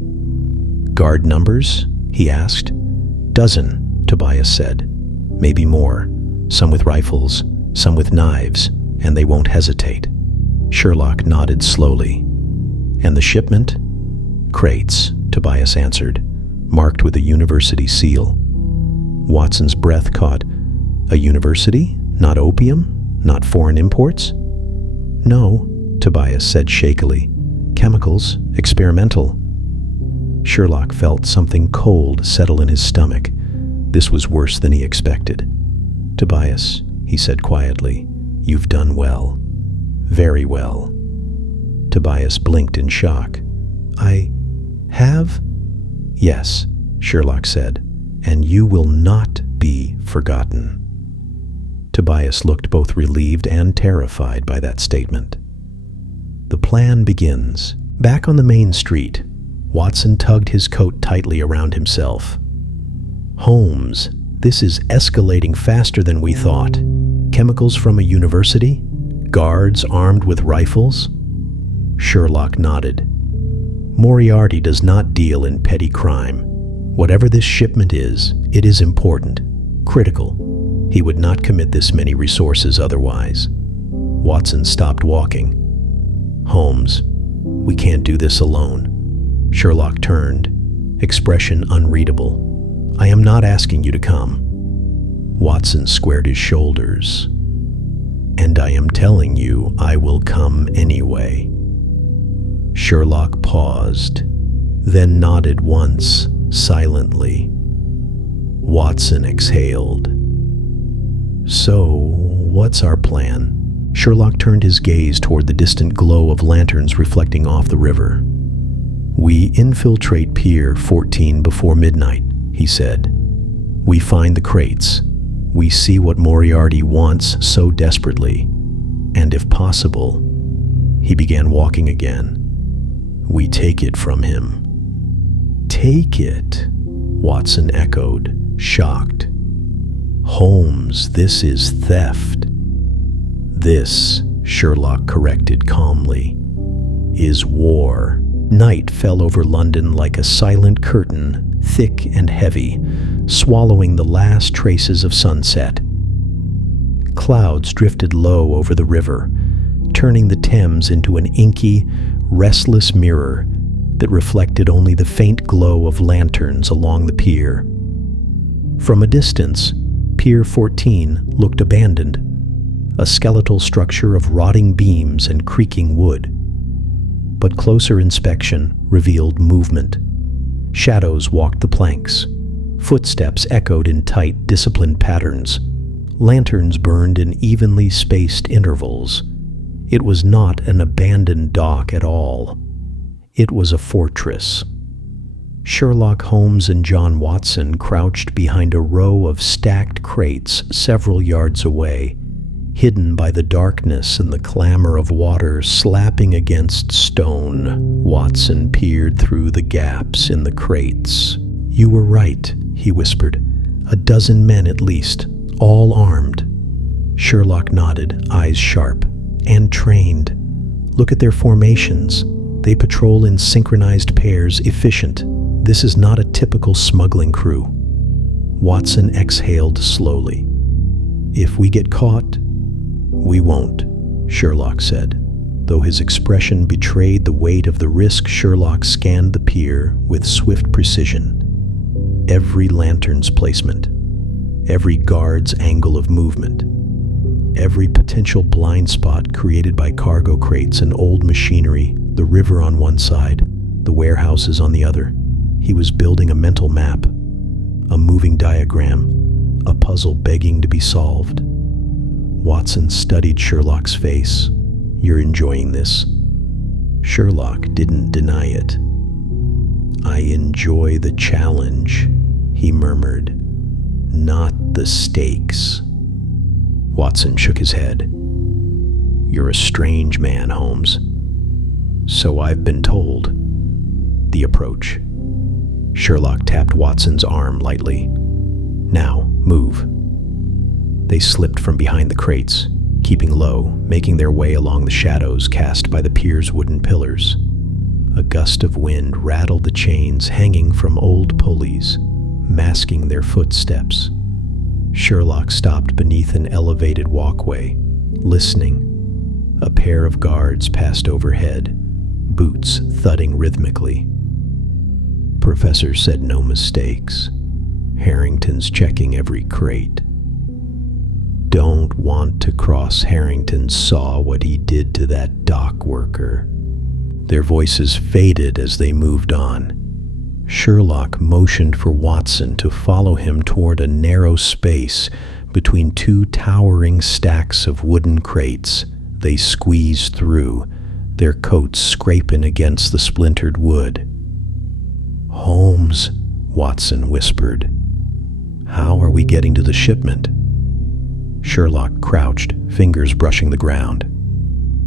"Guard numbers?" he asked. "Dozen," Tobias said. "Maybe more. Some with rifles, some with knives, and they won't hesitate." Sherlock nodded slowly. "And the shipment?" "Crates," Tobias answered, "marked with a university seal." Watson's breath caught. "A university? Not opium? Not foreign imports?" "No," Tobias said shakily. "Chemicals, experimental." Sherlock felt something cold settle in his stomach. This was worse than he expected. "Tobias," he said quietly, "you've done well. Very well." Tobias blinked in shock. "I have?" "Yes," Sherlock said, "and you will not be forgotten." Tobias looked both relieved and terrified by that statement. The plan begins. Back on the main street, Watson tugged his coat tightly around himself. "Holmes, this is escalating faster than we thought. Chemicals from a university? Guards armed with rifles?" Sherlock nodded. "Moriarty does not deal in petty crime. Whatever this shipment is, it is important, critical. He would not commit this many resources otherwise. Watson stopped walking. Holmes, we can't do this alone. Sherlock turned, expression unreadable. I am not asking you to come. Watson squared his shoulders. And I am telling you I will come anyway. Sherlock paused, then nodded once, silently. Watson exhaled. So, what's our plan? Sherlock turned his gaze toward the distant glow of lanterns reflecting off the river. We infiltrate Pier 14 before midnight, he said. We find the crates. We see what Moriarty wants so desperately. And if possible, he began walking again. We take it from him. Take it? Watson echoed, shocked. Holmes, this is theft. This, Sherlock corrected calmly, is war. Night fell over London like a silent curtain, thick and heavy, swallowing the last traces of sunset. Clouds drifted low over the river, turning the Thames into an inky, restless mirror that reflected only the faint glow of lanterns along the pier. From a distance, Pier 14 looked abandoned, a skeletal structure of rotting beams and creaking wood. But closer inspection revealed movement. Shadows walked the planks. Footsteps echoed in tight, disciplined patterns. Lanterns burned in evenly spaced intervals. It was not an abandoned dock at all. It was a fortress. Sherlock Holmes and John Watson crouched behind a row of stacked crates several yards away, hidden by the darkness and the clamor of water slapping against stone. Watson peered through the gaps in the crates. You were right, he whispered. 12 men at least, all armed. Sherlock nodded, eyes sharp. And trained. Look at their formations. They patrol in synchronized pairs, efficient. This is not a typical smuggling crew. Watson exhaled slowly. If we get caught, we won't, Sherlock said. Though his expression betrayed the weight of the risk, Sherlock scanned the pier with swift precision. Every lantern's placement, every guard's angle of movement, every potential blind spot created by cargo crates and old machinery, the river on one side, the warehouses on the other. He was building a mental map, a moving diagram, a puzzle begging to be solved. Watson studied Sherlock's face. You're enjoying this. Sherlock didn't deny it. I enjoy the challenge, he murmured, not the stakes. Watson shook his head. You're a strange man, Holmes. So I've been told. The approach. Sherlock tapped Watson's arm lightly. Now, move. They slipped from behind the crates, keeping low, making their way along the shadows cast by the pier's wooden pillars. A gust of wind rattled the chains hanging from old pulleys, masking their footsteps. Sherlock stopped beneath an elevated walkway, listening. A pair of guards passed overhead, boots thudding rhythmically. Professor said no mistakes. Harrington's checking every crate. Don't want to cross Harrington saw what he did to that dock worker. Their voices faded as they moved on. Sherlock motioned for Watson to follow him toward a narrow space between two towering stacks of wooden crates. They squeezed through, their coats scraping against the splintered wood. Holmes, Watson whispered. How are we getting to the shipment? Sherlock crouched, fingers brushing the ground.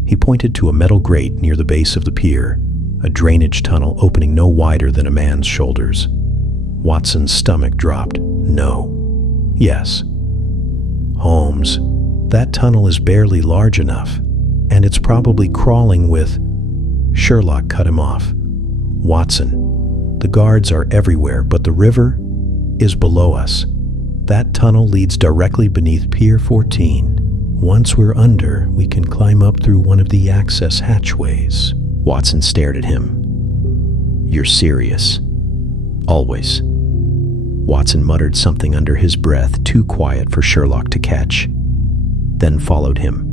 He pointed to a metal grate near the base of the pier, a drainage tunnel opening no wider than a man's shoulders. Watson's stomach dropped. No. Yes. Holmes, that tunnel is barely large enough, and it's probably crawling with... Sherlock cut him off. Watson, The guards are everywhere, but the river is below us. That tunnel leads directly beneath Pier 14. Once we're under, we can climb up through one of the access hatchways." Watson stared at him. "You're serious?" "Always." Watson muttered something under his breath, too quiet for Sherlock to catch, then followed him.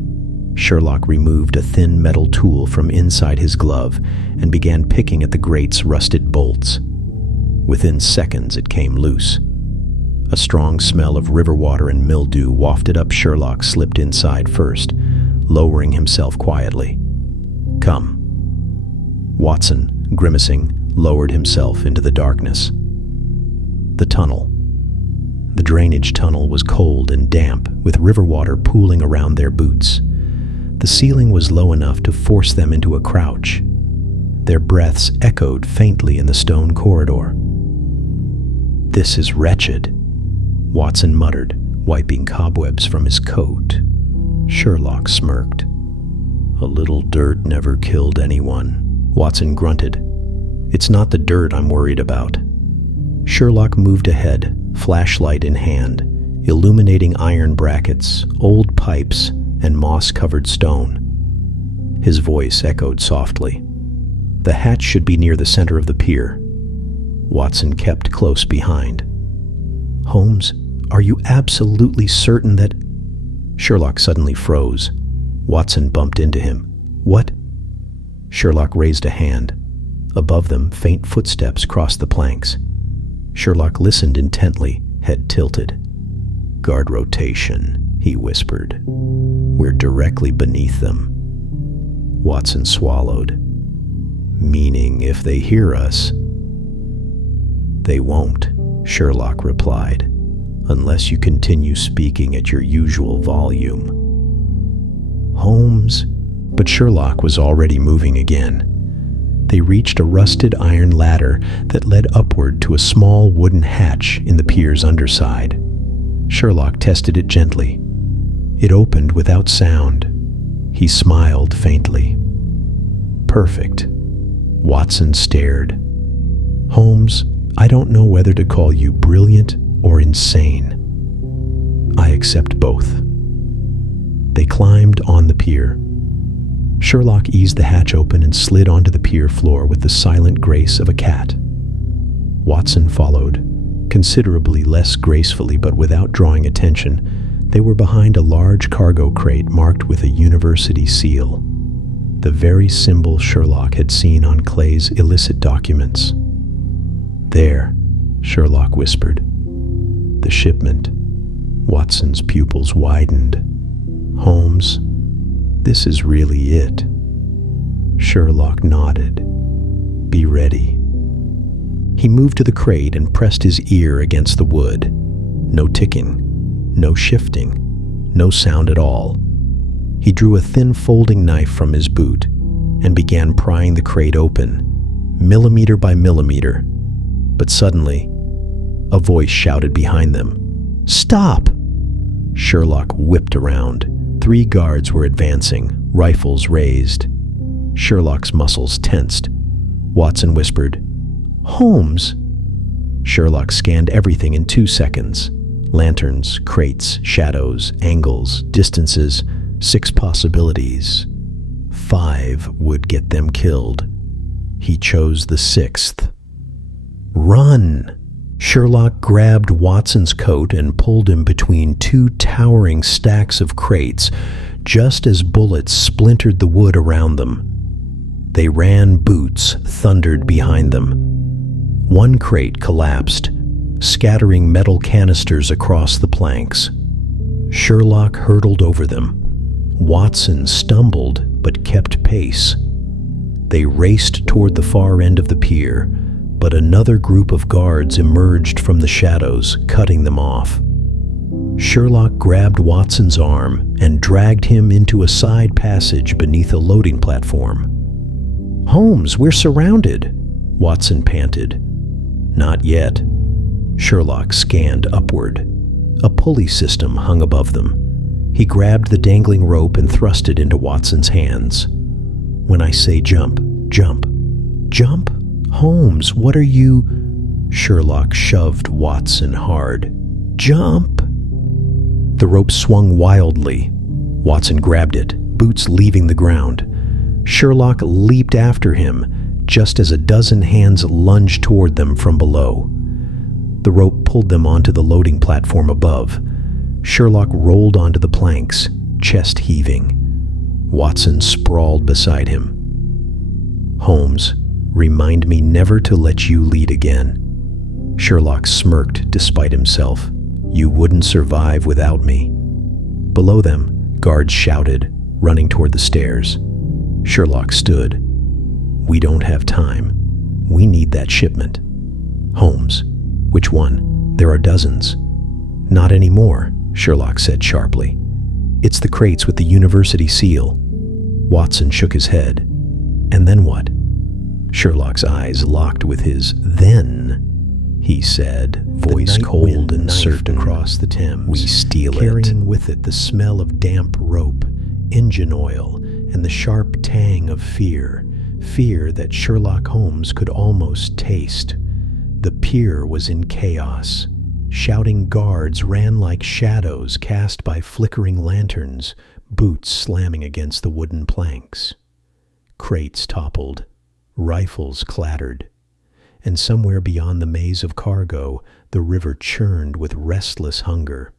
Sherlock removed a thin metal tool from inside his glove and began picking at the grate's rusted bolts. Within seconds, it came loose. A strong smell of river water and mildew wafted up. Sherlock slipped inside first, lowering himself quietly. "Come." Watson, grimacing, lowered himself into the darkness. The tunnel. The drainage tunnel was cold and damp, with river water pooling around their boots. The ceiling was low enough to force them into a crouch. Their breaths echoed faintly in the stone corridor. "This is wretched," Watson muttered, wiping cobwebs from his coat. Sherlock smirked. "A little dirt never killed anyone," Watson grunted. "It's not the dirt I'm worried about." Sherlock moved ahead, flashlight in hand, illuminating iron brackets, old pipes, and moss-covered stone. His voice echoed softly. "The hatch should be near the center of the pier." Watson kept close behind. "Holmes, are you absolutely certain that—" Sherlock suddenly froze. Watson bumped into him. "What?" Sherlock raised a hand. Above them, faint footsteps crossed the planks. Sherlock listened intently, head tilted. "Guard rotation," he whispered. "We're directly beneath them." Watson swallowed. "Meaning if they hear us?" "They won't," Sherlock replied, "unless you continue speaking at your usual volume." "Holmes," but Sherlock was already moving again. They reached a rusted iron ladder that led upward to a small wooden hatch in the pier's underside. Sherlock tested it gently. It opened without sound. He smiled faintly. "Perfect." Watson stared. "Holmes, I don't know whether to call you brilliant or insane. I accept both." They climbed on the pier. Sherlock eased the hatch open and slid onto the pier floor with the silent grace of a cat. Watson followed, considerably less gracefully but without drawing attention. They were behind a large cargo crate marked with a university seal, the very symbol Sherlock had seen on Clay's illicit documents. "There," Sherlock whispered. "The shipment." Watson's pupils widened. "Holmes, this is really it." Sherlock nodded. "Be ready." He moved to the crate and pressed his ear against the wood. No ticking, no shifting, no sound at all. He drew a thin folding knife from his boot and began prying the crate open, millimeter by millimeter. But suddenly, a voice shouted behind them, "Stop!" Sherlock whipped around. 3 guards were advancing, rifles raised. Sherlock's muscles tensed. Watson whispered, "Holmes!" Sherlock scanned everything in 2 seconds. Lanterns, crates, shadows, angles, distances, 6 possibilities. 5 would get them killed. He chose the 6th. "Run!" Sherlock grabbed Watson's coat and pulled him between 2 towering stacks of crates, just as bullets splintered the wood around them. They ran. Boots thundered behind them. 1 crate collapsed, scattering metal canisters across the planks. Sherlock hurtled over them. Watson stumbled but kept pace. They raced toward the far end of the pier, but another group of guards emerged from the shadows, cutting them off. Sherlock grabbed Watson's arm and dragged him into a side passage beneath a loading platform. "Holmes, we're surrounded," Watson panted. "Not yet." Sherlock scanned upward. A pulley system hung above them. He grabbed the dangling rope and thrust it into Watson's hands. "When I say jump, jump." "Jump? "Holmes, what are you—" Sherlock shoved Watson hard. "Jump!" The rope swung wildly. Watson grabbed it, boots leaving the ground. Sherlock leaped after him, just as a dozen hands lunged toward them from below. The rope pulled them onto the loading platform above. Sherlock rolled onto the planks, chest heaving. Watson sprawled beside him. "Holmes, remind me never to let you lead again." Sherlock smirked despite himself. "You wouldn't survive without me." Below them, guards shouted, running toward the stairs. Sherlock stood. "We don't have time. We need that shipment." "Holmes, which one? There are dozens." "Not anymore," Sherlock said sharply. "It's the crates with the university seal." Watson shook his head. "And then what?" Sherlock's eyes locked with his. "Then," he said, voice cold and certain, across the Thames, "we steal carrying with it the smell of damp rope, engine oil, and the sharp tang of fear that Sherlock Holmes could almost taste." The pier was in chaos. Shouting guards ran like shadows cast by flickering lanterns, boots slamming against the wooden planks. Crates toppled, rifles clattered, and somewhere beyond the maze of cargo, the river churned with restless hunger.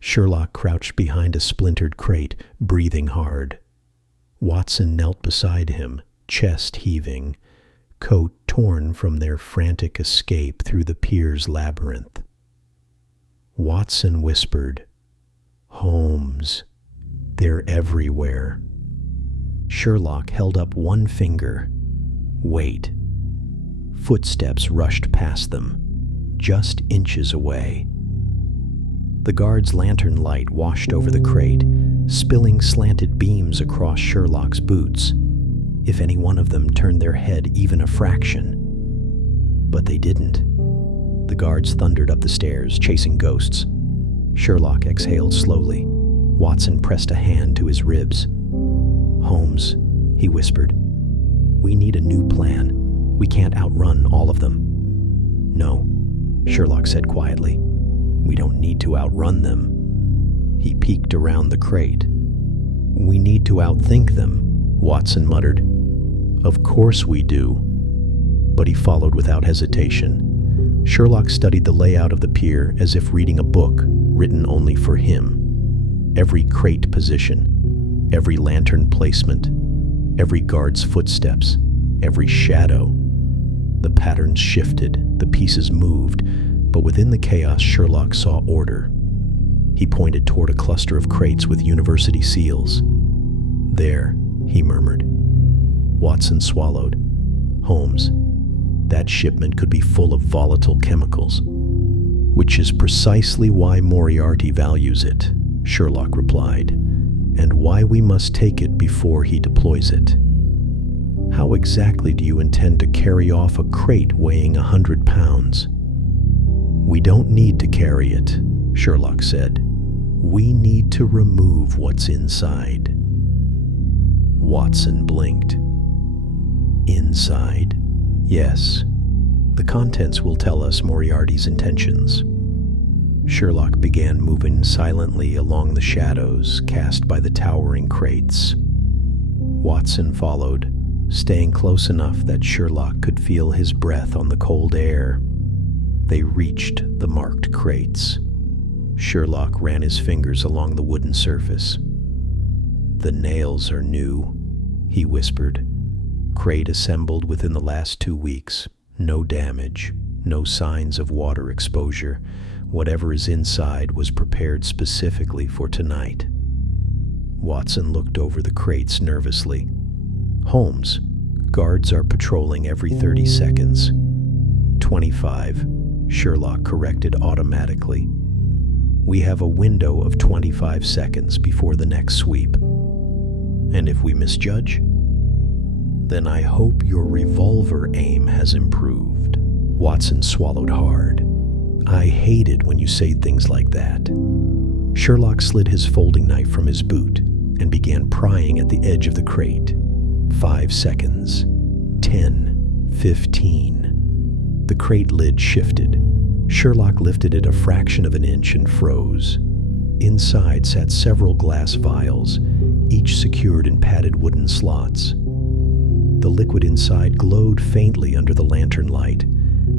Sherlock crouched behind a splintered crate, breathing hard. Watson knelt beside him, chest heaving, coat torn from their frantic escape through the pier's labyrinth. Watson whispered, "Holmes, they're everywhere." Sherlock held up one finger. "Wait." Footsteps rushed past them, just inches away. The guard's lantern light washed over the crate, spilling slanted beams across Sherlock's boots. If any one of them turned their head even a fraction. But they didn't. The guards thundered up the stairs, chasing ghosts. Sherlock exhaled slowly. Watson pressed a hand to his ribs. "Holmes," he whispered, "we need a new plan. We can't outrun all of them." "No," Sherlock said quietly. "We don't need to outrun them." He peeked around the crate. "We need to outthink them," Watson muttered. "Of course we do." But he followed without hesitation. Sherlock studied the layout of the pier as if reading a book written only for him. Every crate position, every lantern placement, every guard's footsteps, every shadow. The patterns shifted, the pieces moved, but within the chaos Sherlock saw order. He pointed toward a cluster of crates with university seals. "There," he murmured. Watson swallowed. "Holmes, that shipment could be full of volatile chemicals." "Which is precisely why Moriarty values it," Sherlock replied, "and why we must take it before he deploys it." "How exactly do you intend to carry off a crate weighing 100 pounds? "We don't need to carry it," Sherlock said. "We need to remove what's inside." Watson blinked. "Inside?" "Yes. The contents will tell us Moriarty's intentions." Sherlock began moving silently along the shadows cast by the towering crates. Watson followed, staying close enough that Sherlock could feel his breath on the cold air. They reached the marked crates. Sherlock ran his fingers along the wooden surface. "The nails are new," he whispered. "Crate assembled within the last 2 weeks. No damage, no signs of water exposure. Whatever is inside was prepared specifically for tonight." Watson looked over the crates nervously. "Holmes, guards are patrolling every 30 seconds. 25, Sherlock corrected automatically. "We have a window of 25 seconds before the next sweep. And if we misjudge, then I hope your revolver aim has improved." Watson swallowed hard. "I hate it when you say things like that." Sherlock slid his folding knife from his boot and began prying at the edge of the crate. 5 seconds. 10. 15. The crate lid shifted. Sherlock lifted it a fraction of an inch and froze. Inside sat several glass vials, each secured in padded wooden slots. The liquid inside glowed faintly under the lantern light,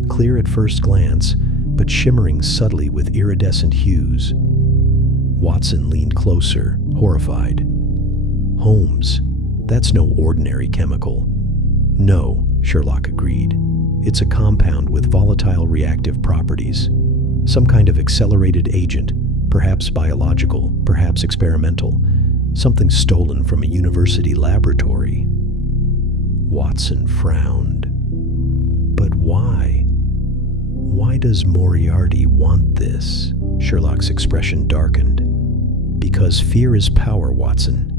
clear at first glance, but shimmering subtly with iridescent hues. Watson leaned closer, horrified. "Holmes, that's no ordinary chemical." "No," Sherlock agreed. "It's a compound with volatile reactive properties. Some kind of accelerated agent, perhaps biological, perhaps experimental. Something stolen from a university laboratory." Watson frowned. "But why? Why does Moriarty want this?" Sherlock's expression darkened. "Because fear is power, Watson,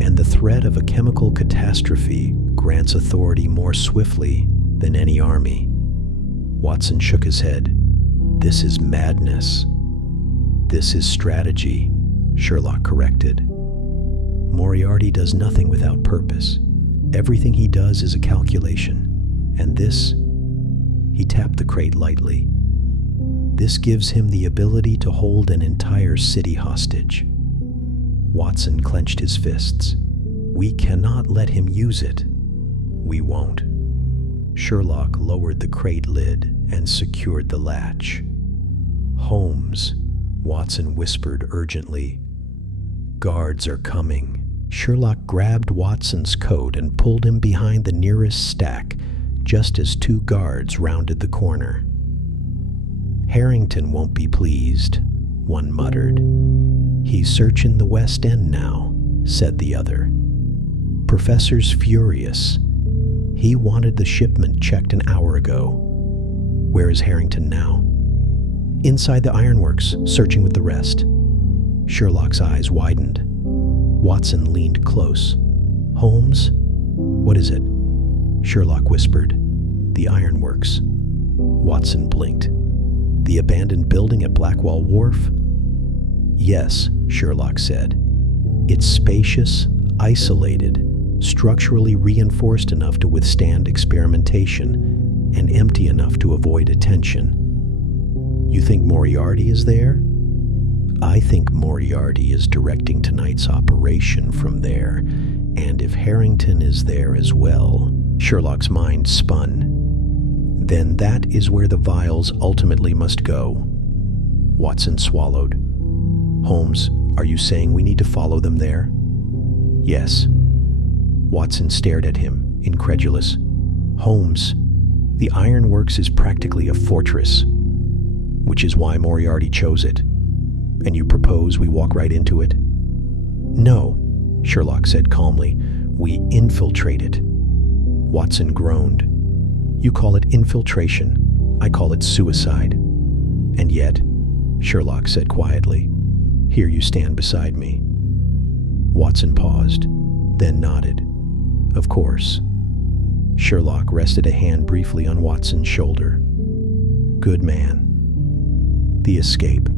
and the threat of a chemical catastrophe grants authority more swiftly than any army." Watson shook his head. "This is madness." "This is strategy," Sherlock corrected. "Moriarty does nothing without purpose. Everything he does is a calculation. And this," he tapped the crate lightly, "this gives him the ability to hold an entire city hostage." Watson clenched his fists. "We cannot let him use it." "We won't." Sherlock lowered the crate lid and secured the latch. "Holmes," Watson whispered urgently. "Guards are coming." Sherlock grabbed Watson's coat and pulled him behind the nearest stack, just as two guards rounded the corner. "Harrington won't be pleased," one muttered. "He's searching the West End now," said the other. "Professor's furious. He wanted the shipment checked an hour ago." "Where is Harrington now?" "Inside the ironworks, searching with the rest." Sherlock's eyes widened. Watson leaned close. "Holmes? What is it?" Sherlock whispered. "The ironworks." Watson blinked. "The abandoned building at Blackwall Wharf?" "Yes," Sherlock said. "It's spacious, isolated, structurally reinforced enough to withstand experimentation, and empty enough to avoid attention." "You think Moriarty is there?" "I think Moriarty is directing tonight's operation from there, and if Harrington is there as well," Sherlock's mind spun, "then that is where the vials ultimately must go." Watson swallowed. "Holmes, are you saying we need to follow them there?" "Yes." Watson stared at him, incredulous. "Holmes, the ironworks is practically a fortress, which is why Moriarty chose it. And you propose we walk right into it?" "No," Sherlock said calmly. "We infiltrate it." Watson groaned. "You call it infiltration. I call it suicide. And yet," Sherlock said quietly, "here you stand beside me." Watson paused, then nodded. "Of course." Sherlock rested a hand briefly on Watson's shoulder. "Good man." The escape.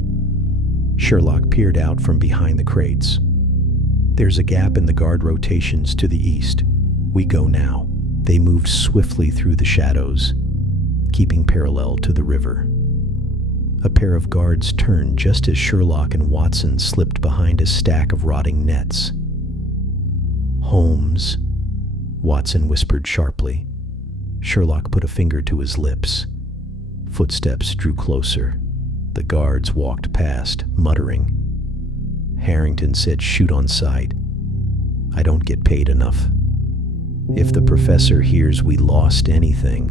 Sherlock peered out from behind the crates. "There's a gap in the guard rotations to the east. We go now." They moved swiftly through the shadows, keeping parallel to the river. A pair of guards turned just as Sherlock and Watson slipped behind a stack of rotting nets. "Holmes," Watson whispered sharply. Sherlock put a finger to his lips. Footsteps drew closer. The guards walked past, muttering. Harrington said, "Shoot on sight. I don't get paid enough. If the professor hears we lost anything..."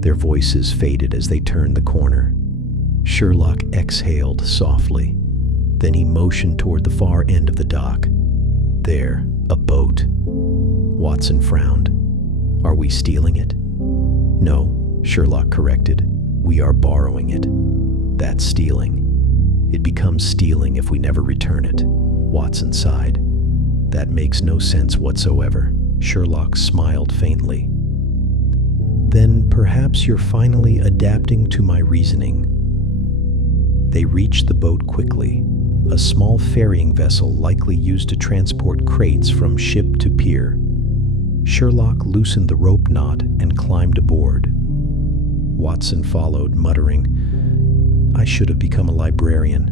Their voices faded as they turned the corner. Sherlock exhaled softly. Then he motioned toward the far end of the dock. "There, a boat." Watson frowned. "Are we stealing it?" "No," Sherlock corrected. "We are borrowing it. That's stealing. It becomes stealing if we never return it." Watson sighed. "That makes no sense whatsoever." Sherlock smiled faintly. "Then perhaps you're finally adapting to my reasoning." They reached the boat quickly, a small ferrying vessel likely used to transport crates from ship to pier. Sherlock loosened the rope knot and climbed aboard. Watson followed, muttering, "I should have become a librarian."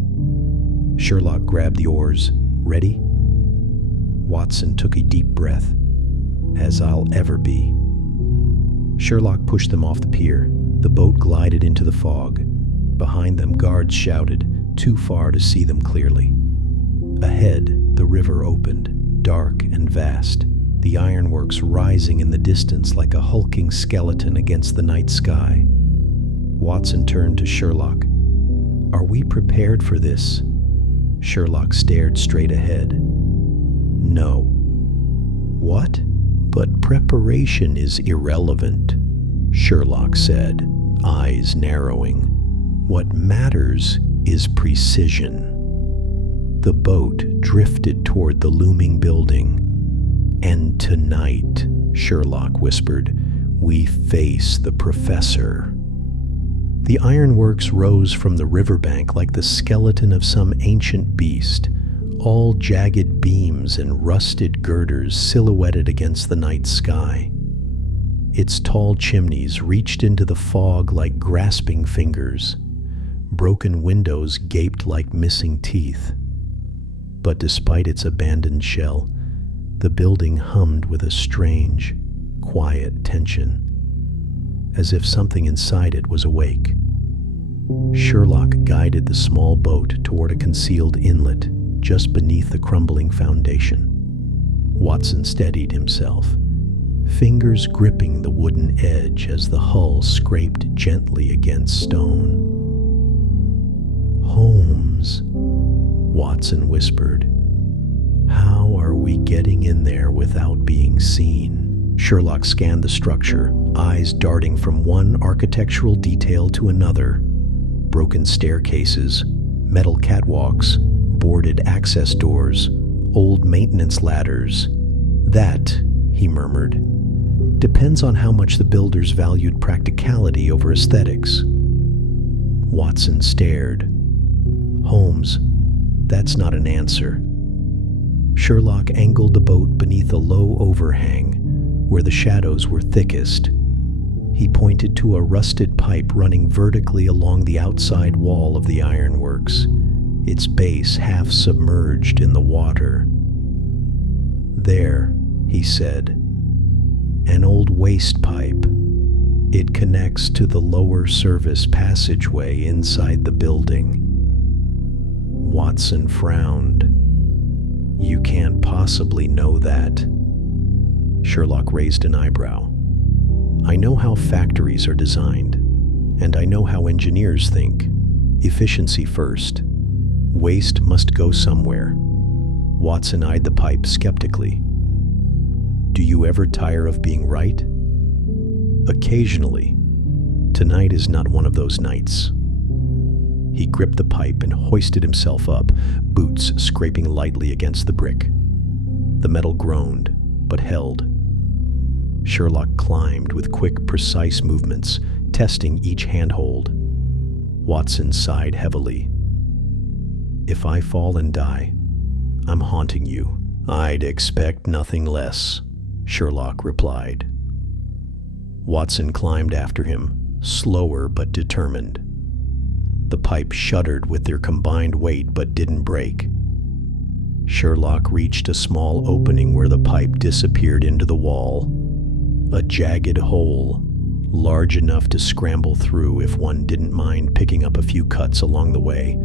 Sherlock grabbed the oars. "Ready?" Watson took a deep breath. "As I'll ever be." Sherlock pushed them off the pier. The boat glided into the fog. Behind them, guards shouted, too far to see them clearly. Ahead, the river opened, dark and vast, the ironworks rising in the distance like a hulking skeleton against the night sky. Watson turned to Sherlock. "Are we prepared for this?" Sherlock stared straight ahead. "No." "What?" "But preparation is irrelevant," Sherlock said, eyes narrowing. "What matters is precision." The boat drifted toward the looming building. "And tonight," Sherlock whispered, "we face the Professor." The ironworks rose from the riverbank like the skeleton of some ancient beast, all jagged beams and rusted girders silhouetted against the night sky. Its tall chimneys reached into the fog like grasping fingers. Broken windows gaped like missing teeth. But despite its abandoned shell, the building hummed with a strange, quiet tension, as if something inside it was awake. Sherlock guided the small boat toward a concealed inlet just beneath the crumbling foundation. Watson steadied himself, fingers gripping the wooden edge as the hull scraped gently against stone. "Holmes," Watson whispered. "How are we getting in there without being seen?" Sherlock scanned the structure, eyes darting from one architectural detail to another. Broken staircases, metal catwalks, boarded access doors, old maintenance ladders. "That," he murmured, "depends on how much the builders valued practicality over aesthetics." Watson stared. "Holmes, that's not an answer." Sherlock angled the boat beneath a low overhang, where the shadows were thickest. He pointed to a rusted pipe running vertically along the outside wall of the ironworks, its base half submerged in the water. "There," he said, "an old waste pipe. It connects to the lower service passageway inside the building." Watson frowned. "You can't possibly know that." Sherlock raised an eyebrow. "I know how factories are designed, and I know how engineers think. Efficiency first. Waste must go somewhere." Watson eyed the pipe skeptically. "Do you ever tire of being right?" "Occasionally. Tonight is not one of those nights." He gripped the pipe and hoisted himself up, boots scraping lightly against the brick. The metal groaned, but held. Sherlock climbed with quick, precise movements, testing each handhold. Watson sighed heavily. "If I fall and die, I'm haunting you." "I'd expect nothing less," Sherlock replied. Watson climbed after him, slower but determined. The pipe shuddered with their combined weight but didn't break. Sherlock reached a small opening where the pipe disappeared into the wall. A jagged hole, large enough to scramble through if one didn't mind picking up a few cuts along the way.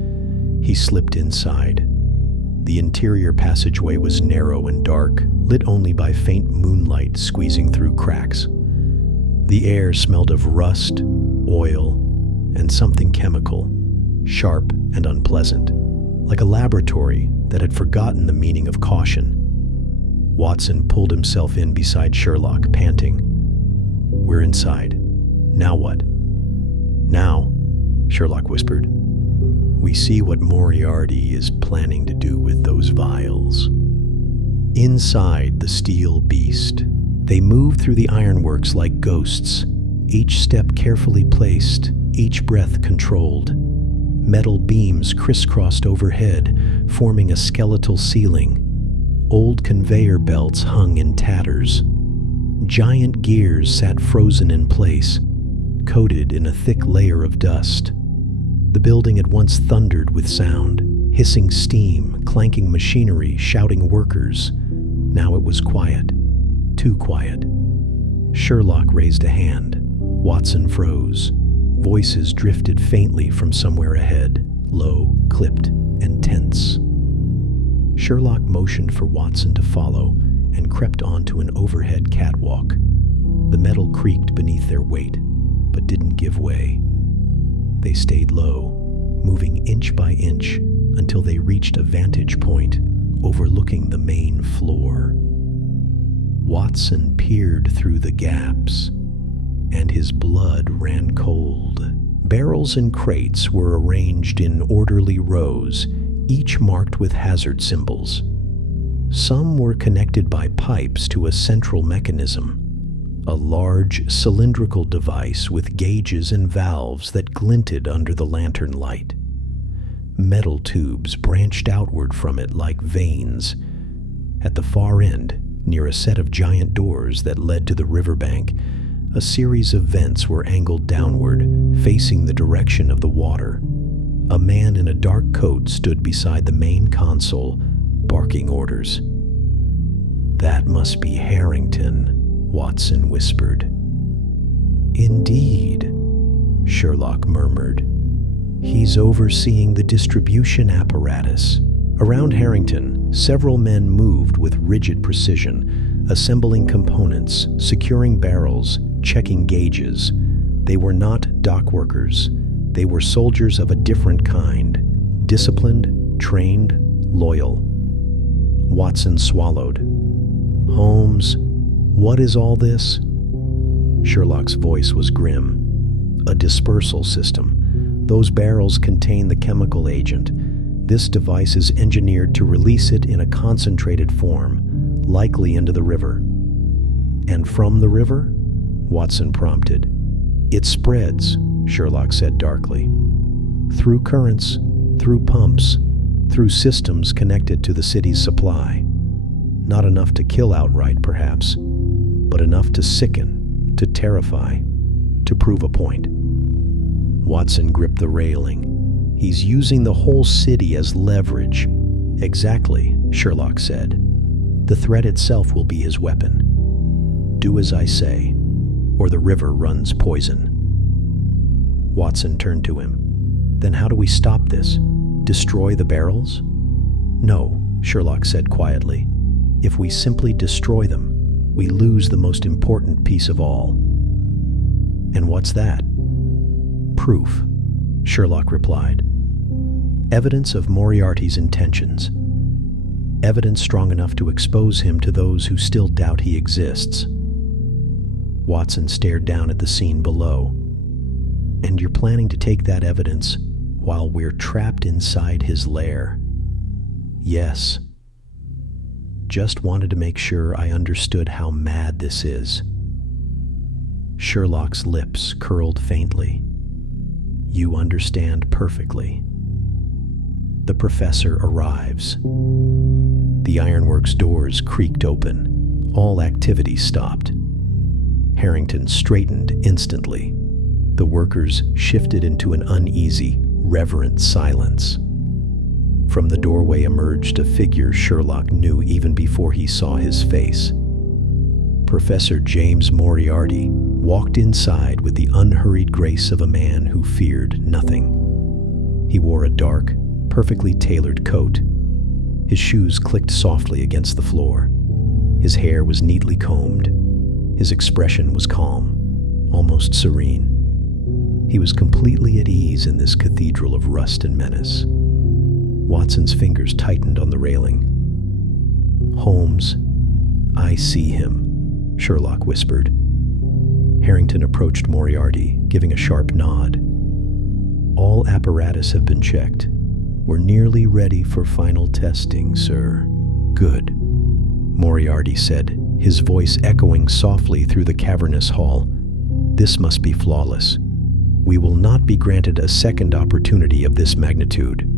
He slipped inside. The interior passageway was narrow and dark, lit only by faint moonlight squeezing through cracks. The air smelled of rust, oil, and something chemical, sharp and unpleasant, like a laboratory that had forgotten the meaning of caution. Watson pulled himself in beside Sherlock, panting. "We're inside. Now what?" "Now," Sherlock whispered, "we see what Moriarty is planning to do with those vials." Inside the steel beast, they moved through the ironworks like ghosts, each step carefully placed, each breath controlled. Metal beams crisscrossed overhead, forming a skeletal ceiling. Old conveyor belts hung in tatters. Giant gears sat frozen in place, coated in a thick layer of dust. The building had once thundered with sound, hissing steam, clanking machinery, shouting workers. Now it was quiet, too quiet. Sherlock raised a hand. Watson froze. Voices drifted faintly from somewhere ahead, low, clipped, and tense. Sherlock motioned for Watson to follow and crept onto an overhead catwalk. The metal creaked beneath their weight, but didn't give way. They stayed low, moving inch by inch until they reached a vantage point overlooking the main floor. Watson peered through the gaps, and his blood ran cold. Barrels and crates were arranged in orderly rows, each marked with hazard symbols. Some were connected by pipes to a central mechanism, a large cylindrical device with gauges and valves that glinted under the lantern light. Metal tubes branched outward from it like veins. At the far end, near a set of giant doors that led to the riverbank, a series of vents were angled downward, facing the direction of the water. A man in a dark coat stood beside the main console, barking orders. "That must be Harrington," Watson whispered. "Indeed," Sherlock murmured. "He's overseeing the distribution apparatus." Around Harrington, several men moved with rigid precision, assembling components, securing barrels, checking gauges. They were not dock workers. They were soldiers of a different kind, disciplined, trained, loyal. Watson swallowed. "Holmes, what is all this?" Sherlock's voice was grim. "A dispersal system. Those barrels contain the chemical agent. This device is engineered to release it in a concentrated form, likely into the river." "And from the river?" Watson prompted. "It spreads," Sherlock said darkly. "Through currents, through pumps, through systems connected to the city's supply. Not enough to kill outright, perhaps, but enough to sicken, to terrify, to prove a point." Watson gripped the railing. "He's using the whole city as leverage." "Exactly," Sherlock said. "The threat itself will be his weapon. Do as I say, or the river runs poison." Watson turned to him. "Then how do we stop this? Destroy the barrels?" "No," Sherlock said quietly. "If we simply destroy them, we lose the most important piece of all." "And what's that?" "Proof," Sherlock replied. "Evidence of Moriarty's intentions. Evidence strong enough to expose him to those who still doubt he exists." Watson stared down at the scene below. "And you're planning to take that evidence while we're trapped inside his lair?" "Yes. Just wanted to make sure I understood how mad this is." Sherlock's lips curled faintly. "You understand perfectly." The professor arrives. The ironworks doors creaked open. All activity stopped. Harrington straightened instantly. The workers shifted into an uneasy, reverent silence. From the doorway emerged a figure Sherlock knew even before he saw his face. Professor James Moriarty walked inside with the unhurried grace of a man who feared nothing. He wore a dark, perfectly tailored coat. His shoes clicked softly against the floor. His hair was neatly combed. His expression was calm, almost serene. He was completely at ease in this cathedral of rust and menace. Watson's fingers tightened on the railing. "Holmes, I see him," Sherlock whispered. Harrington approached Moriarty, giving a sharp nod. "All apparatus have been checked. We're nearly ready for final testing, sir." "Good," Moriarty said, his voice echoing softly through the cavernous hall. "This must be flawless. We will not be granted a second opportunity of this magnitude."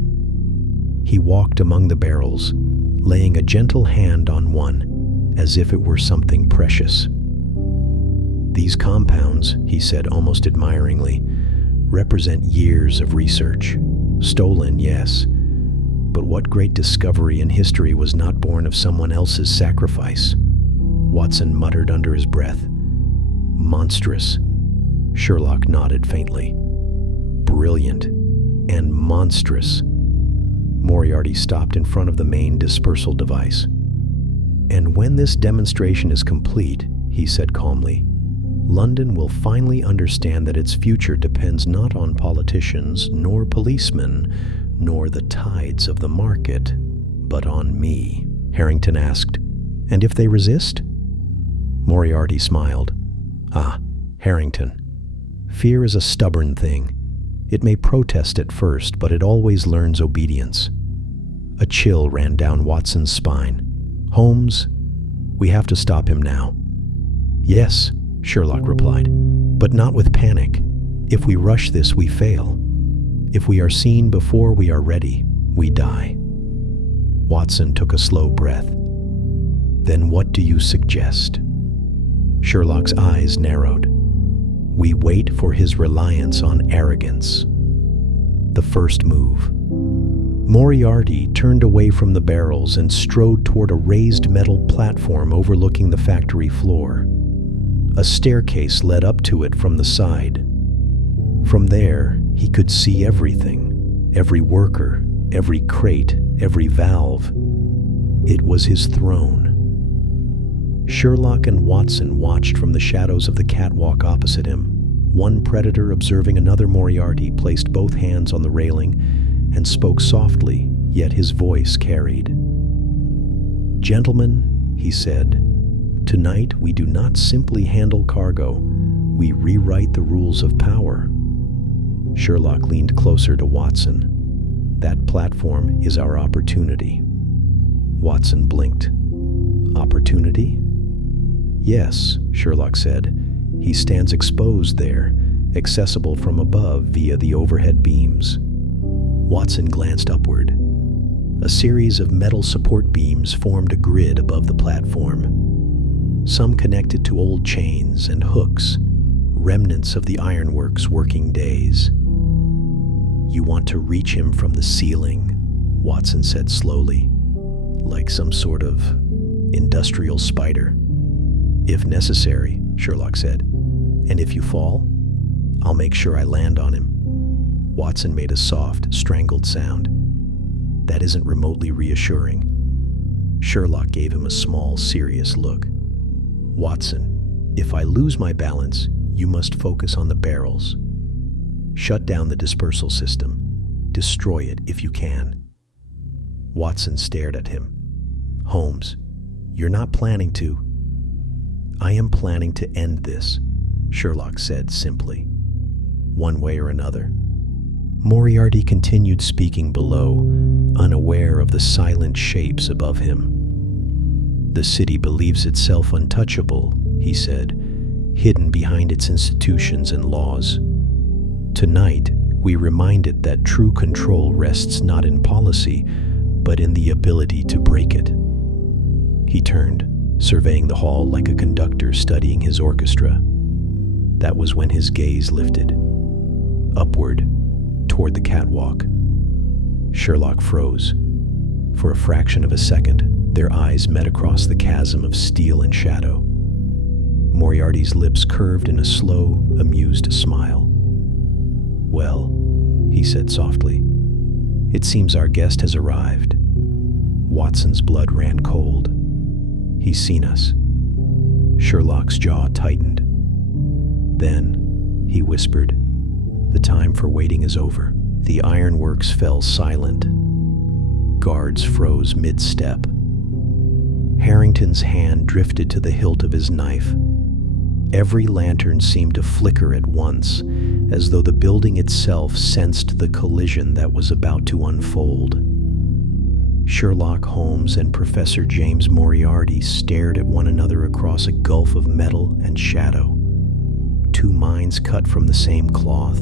He walked among the barrels, laying a gentle hand on one, as if it were something precious. These compounds, he said almost admiringly, represent years of research. Stolen, yes, but what great discovery in history was not born of someone else's sacrifice? Watson muttered under his breath. Monstrous. Sherlock nodded faintly. Brilliant and monstrous. Moriarty stopped in front of the main dispersal device. And when this demonstration is complete, he said calmly, London will finally understand that its future depends not on politicians, nor policemen, nor the tides of the market, but on me. Harrington asked, And if they resist? Moriarty smiled. Ah, Harrington, fear is a stubborn thing. It may protest at first, but it always learns obedience. A chill ran down Watson's spine. Holmes, we have to stop him now. Yes, Sherlock replied, but not with panic. If we rush this, we fail. If we are seen before we are ready, we die. Watson took a slow breath. Then what do you suggest? Sherlock's eyes narrowed. We wait for his reliance on arrogance. The first move. Moriarty turned away from the barrels and strode toward a raised metal platform overlooking the factory floor. A staircase led up to it from the side. From there, he could see everything, every worker, every crate, every valve. It was his throne. Sherlock and Watson watched from the shadows of the catwalk opposite him. One predator observing another Moriarty placed both hands on the railing and spoke softly, yet his voice carried. Gentlemen, he said, tonight we do not simply handle cargo, we rewrite the rules of power. Sherlock leaned closer to Watson. That platform is our opportunity. Watson blinked. Opportunity? Yes, Sherlock said. He stands exposed there, accessible from above via the overhead beams. Watson glanced upward. A series of metal support beams formed a grid above the platform. Some connected to old chains and hooks, remnants of the ironworks' working days. You want to reach him from the ceiling, Watson said slowly, like some sort of industrial spider. If necessary, Sherlock said. And if you fall, I'll make sure I land on him. Watson made a soft, strangled sound. That isn't remotely reassuring. Sherlock gave him a small, serious look. Watson, if I lose my balance, you must focus on the barrels. Shut down the dispersal system. Destroy it if you can. Watson stared at him. Holmes, you're not planning to. I am planning to end this, Sherlock said simply. One way or another. Moriarty continued speaking below, unaware of the silent shapes above him. The city believes itself untouchable, he said, hidden behind its institutions and laws. Tonight, we remind it that true control rests not in policy, but in the ability to break it. He turned, surveying the hall like a conductor studying his orchestra. That was when his gaze lifted. Upward, toward the catwalk. Sherlock froze. For a fraction of a second, their eyes met across the chasm of steel and shadow. Moriarty's lips curved in a slow, amused smile. Well, he said softly, it seems our guest has arrived. Watson's blood ran cold. He's seen us. Sherlock's jaw tightened. Then, he whispered, the time for waiting is over. The ironworks fell silent. Guards froze mid-step. Harrington's hand drifted to the hilt of his knife. Every lantern seemed to flicker at once, as though the building itself sensed the collision that was about to unfold. Sherlock Holmes and Professor James Moriarty stared at one another across a gulf of metal and shadow. Two minds cut from the same cloth,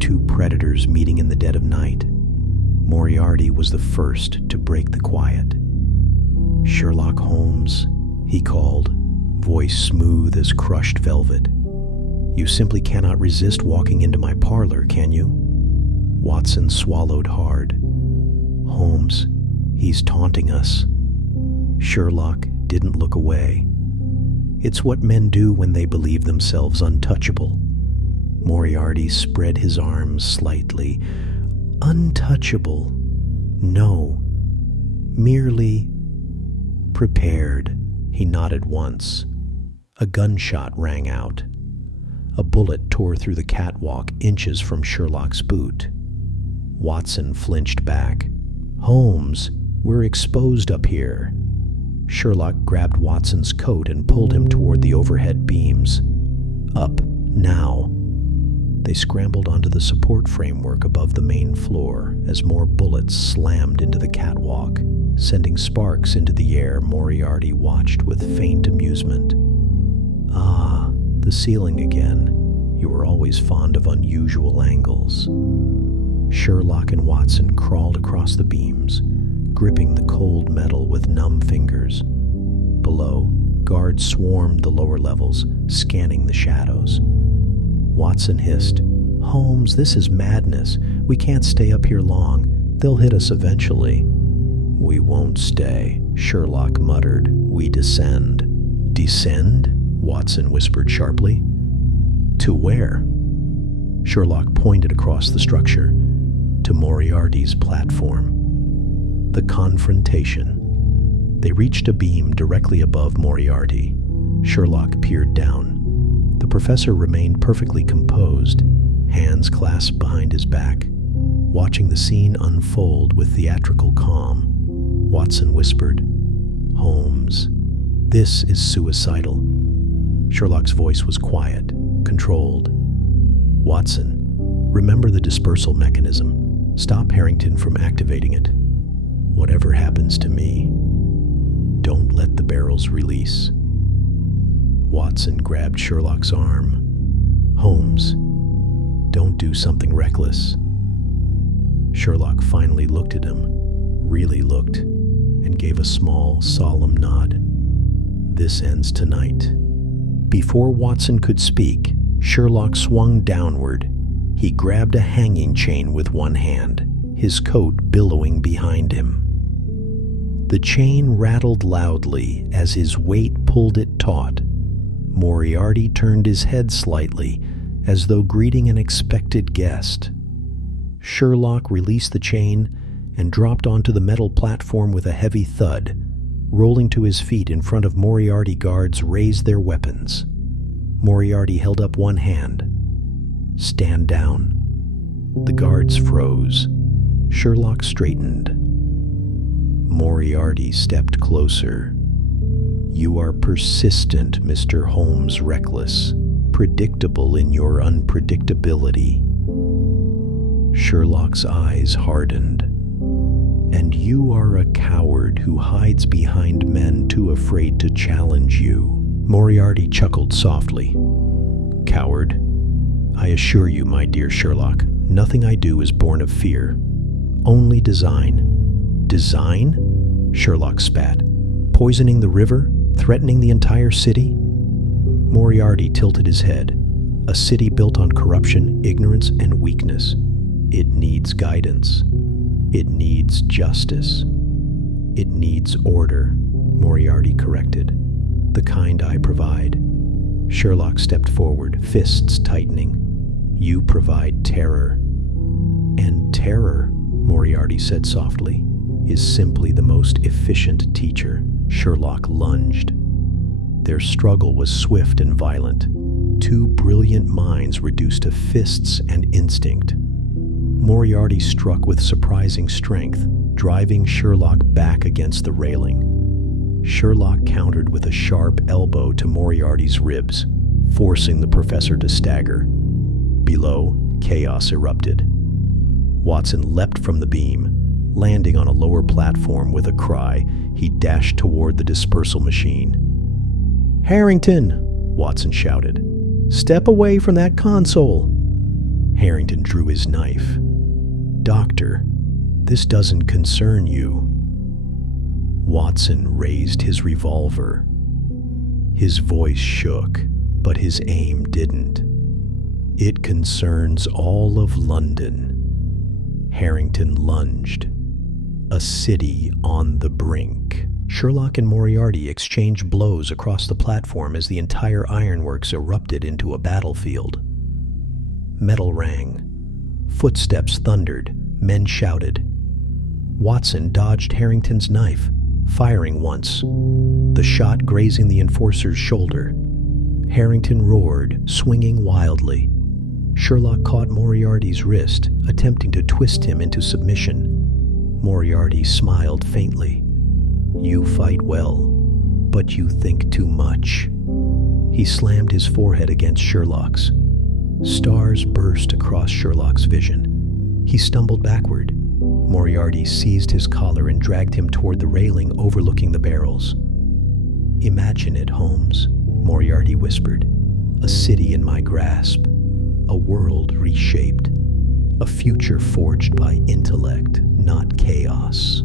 two predators meeting in the dead of night. Moriarty was the first to break the quiet. Sherlock Holmes, he called, voice smooth as crushed velvet. "You simply cannot resist walking into my parlor, can you?" Watson swallowed hard. "Holmes, he's taunting us." Sherlock didn't look away. It's what men do when they believe themselves untouchable. Moriarty spread his arms slightly. "Untouchable? No. Merely prepared." He nodded once. A gunshot rang out. A bullet tore through the catwalk inches from Sherlock's boot. Watson flinched back. "Holmes, we're exposed up here." Sherlock grabbed Watson's coat and pulled him toward the overhead beams. "Up, now." They scrambled onto the support framework above the main floor as more bullets slammed into the catwalk, sending sparks into the air. Moriarty watched with faint amusement. "Ah, the ceiling again. You were always fond of unusual angles." Sherlock and Watson crawled across the beams, gripping the cold metal with numb fingers. Below, guards swarmed the lower levels, scanning the shadows. Watson hissed, "Holmes, this is madness. We can't stay up here long. They'll hit us eventually." "We won't stay," Sherlock muttered. "We descend." "Descend?" Watson whispered sharply. "To where?" Sherlock pointed across the structure. "To Moriarty's platform." The confrontation. They reached a beam directly above Moriarty. Sherlock peered down. The professor remained perfectly composed, hands clasped behind his back, watching the scene unfold with theatrical calm. Watson whispered, "Holmes, this is suicidal." Sherlock's voice was quiet, controlled. "Watson, remember the dispersal mechanism. Stop Harrington from activating it. Whatever happens to me, don't let the barrels release." Watson grabbed Sherlock's arm. "Holmes, don't do something reckless." Sherlock finally looked at him, really looked, and gave a small, solemn nod. "This ends tonight." Before Watson could speak, Sherlock swung downward. He grabbed a hanging chain with one hand, his coat billowing behind him. The chain rattled loudly as his weight pulled it taut. Moriarty turned his head slightly, as though greeting an expected guest. Sherlock released the chain and dropped onto the metal platform with a heavy thud. Rolling to his feet in front of Moriarty, guards raised their weapons. Moriarty held up one hand. "Stand down." The guards froze. Sherlock straightened. Moriarty stepped closer. "You are persistent, Mr. Holmes, reckless, predictable in your unpredictability." Sherlock's eyes hardened. "And you are a coward who hides behind men too afraid to challenge you." Moriarty chuckled softly. "Coward? I assure you, my dear Sherlock, nothing I do is born of fear. Only design." "Design?" Sherlock spat. "Poisoning the river? Threatening the entire city?" Moriarty tilted his head. "A city built on corruption, ignorance, and weakness. It needs guidance. It needs justice. It needs order," Moriarty corrected. "The kind I provide." Sherlock stepped forward, fists tightening. "You provide terror." "And terror," Moriarty said softly, "is simply the most efficient teacher." Sherlock lunged. Their struggle was swift and violent. Two brilliant minds reduced to fists and instinct. Moriarty struck with surprising strength, driving Sherlock back against the railing. Sherlock countered with a sharp elbow to Moriarty's ribs, forcing the professor to stagger. Below, chaos erupted. Watson leapt from the beam. Landing on a lower platform with a cry, he dashed toward the dispersal machine. "Harrington!" Watson shouted. "Step away from that console!" Harrington drew his knife. "Doctor, this doesn't concern you." Watson raised his revolver. His voice shook, but his aim didn't. "It concerns all of London." Harrington lunged. "A city on the brink." Sherlock and Moriarty exchanged blows across the platform as the entire ironworks erupted into a battlefield. Metal rang. Footsteps thundered. Men shouted. Watson dodged Harrington's knife, firing once, the shot grazing the enforcer's shoulder. Harrington roared, swinging wildly. Sherlock caught Moriarty's wrist, attempting to twist him into submission. Moriarty smiled faintly. "You fight well, but you think too much." He slammed his forehead against Sherlock's. Stars burst across Sherlock's vision. He stumbled backward. Moriarty seized his collar and dragged him toward the railing overlooking the barrels. "Imagine it, Holmes," Moriarty whispered. "A city in my grasp. A world reshaped. A future forged by intellect, not chaos."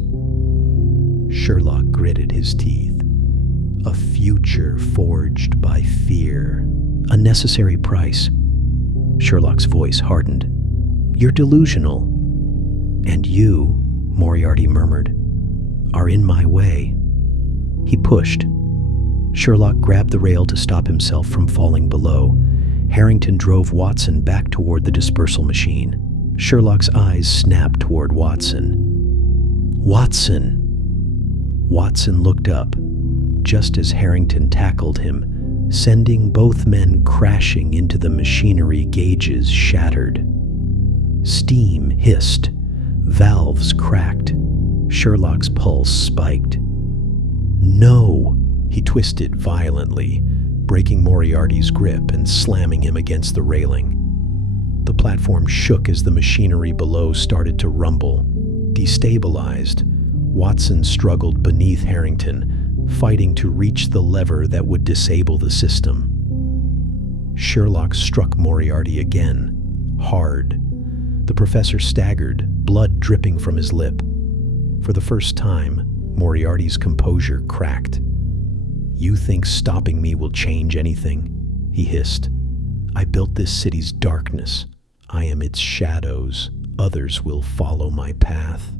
Sherlock gritted his teeth. "A future forged by fear. A necessary price." Sherlock's voice hardened. "You're delusional." "And you," Moriarty murmured, "are in my way." He pushed. Sherlock grabbed the rail to stop himself from falling below. Harrington drove Watson back toward the dispersal machine. Sherlock's eyes snapped toward Watson. "Watson!" Watson looked up, just as Harrington tackled him, sending both men crashing into the machinery. Gauges shattered. Steam hissed. Valves cracked. Sherlock's pulse spiked. "No!" He twisted violently, breaking Moriarty's grip and slamming him against the railing. The platform shook as the machinery below started to rumble. Destabilized, Watson struggled beneath Harrington, fighting to reach the lever that would disable the system. Sherlock struck Moriarty again, hard. The professor staggered, blood dripping from his lip. For the first time, Moriarty's composure cracked. "You think stopping me will change anything?" he hissed. "I built this city's darkness. I am its shadows. Others will follow my path."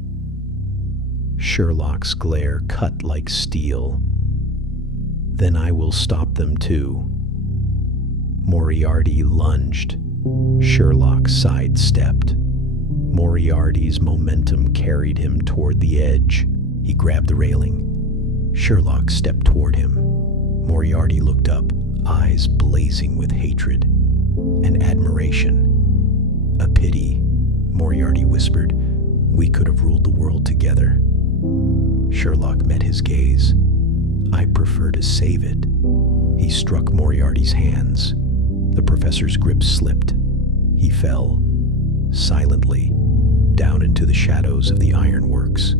Sherlock's glare cut like steel. "Then I will stop them too." Moriarty lunged. Sherlock sidestepped. Moriarty's momentum carried him toward the edge. He grabbed the railing. Sherlock stepped toward him. Moriarty looked up, eyes blazing with hatred and admiration. "A pity," Moriarty whispered. "We could have ruled the world together." Sherlock met his gaze. "I prefer to save it." He struck Moriarty's hands. The professor's grip slipped. He fell, silently, down into the shadows of the ironworks.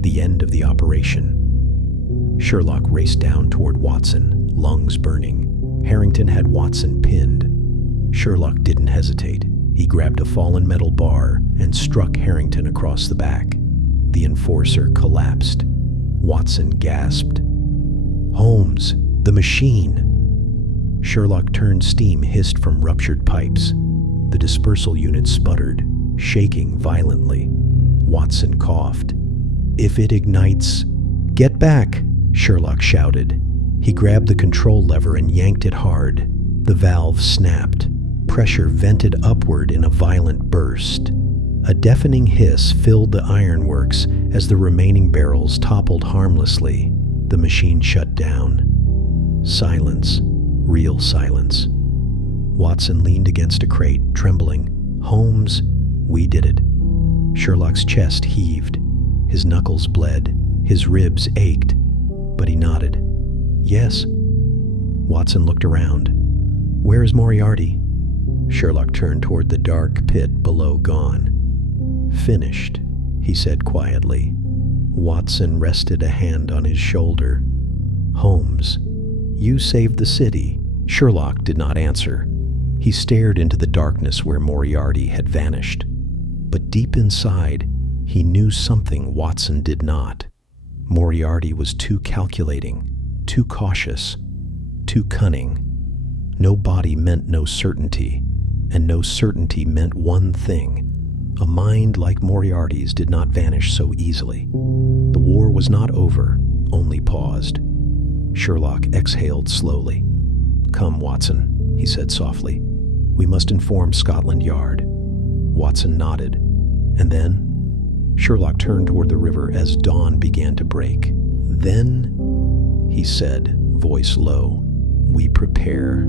The end of the operation. Sherlock raced down toward Watson, lungs burning. Harrington had Watson pinned. Sherlock didn't hesitate. He grabbed a fallen metal bar and struck Harrington across the back. The enforcer collapsed. Watson gasped. "Holmes, the machine!" Sherlock turned. Steam hissed from ruptured pipes. The dispersal unit sputtered, shaking violently. Watson coughed. "If it ignites—" "Get back!" Sherlock shouted. He grabbed the control lever and yanked it hard. The valve snapped. Pressure vented upward in a violent burst. A deafening hiss filled the ironworks as the remaining barrels toppled harmlessly. The machine shut down. Silence. Real silence. Watson leaned against a crate, trembling. "Holmes, we did it." Sherlock's chest heaved. His knuckles bled. His ribs ached. But he nodded. "Yes." Watson looked around. "Where is Moriarty?" Sherlock turned toward the dark pit below. "Gone." "Finished," he said quietly. Watson rested a hand on his shoulder. "Holmes, you saved the city." Sherlock did not answer. He stared into the darkness where Moriarty had vanished. But deep inside, he knew something Watson did not. Moriarty was too calculating, too cautious, too cunning. No body meant no certainty, and no certainty meant one thing. A mind like Moriarty's did not vanish so easily. The war was not over, only paused. Sherlock exhaled slowly. "Come, Watson," he said softly. "We must inform Scotland Yard." Watson nodded, and then Sherlock turned toward the river as dawn began to break. "Then," he said, voice low, "we prepare."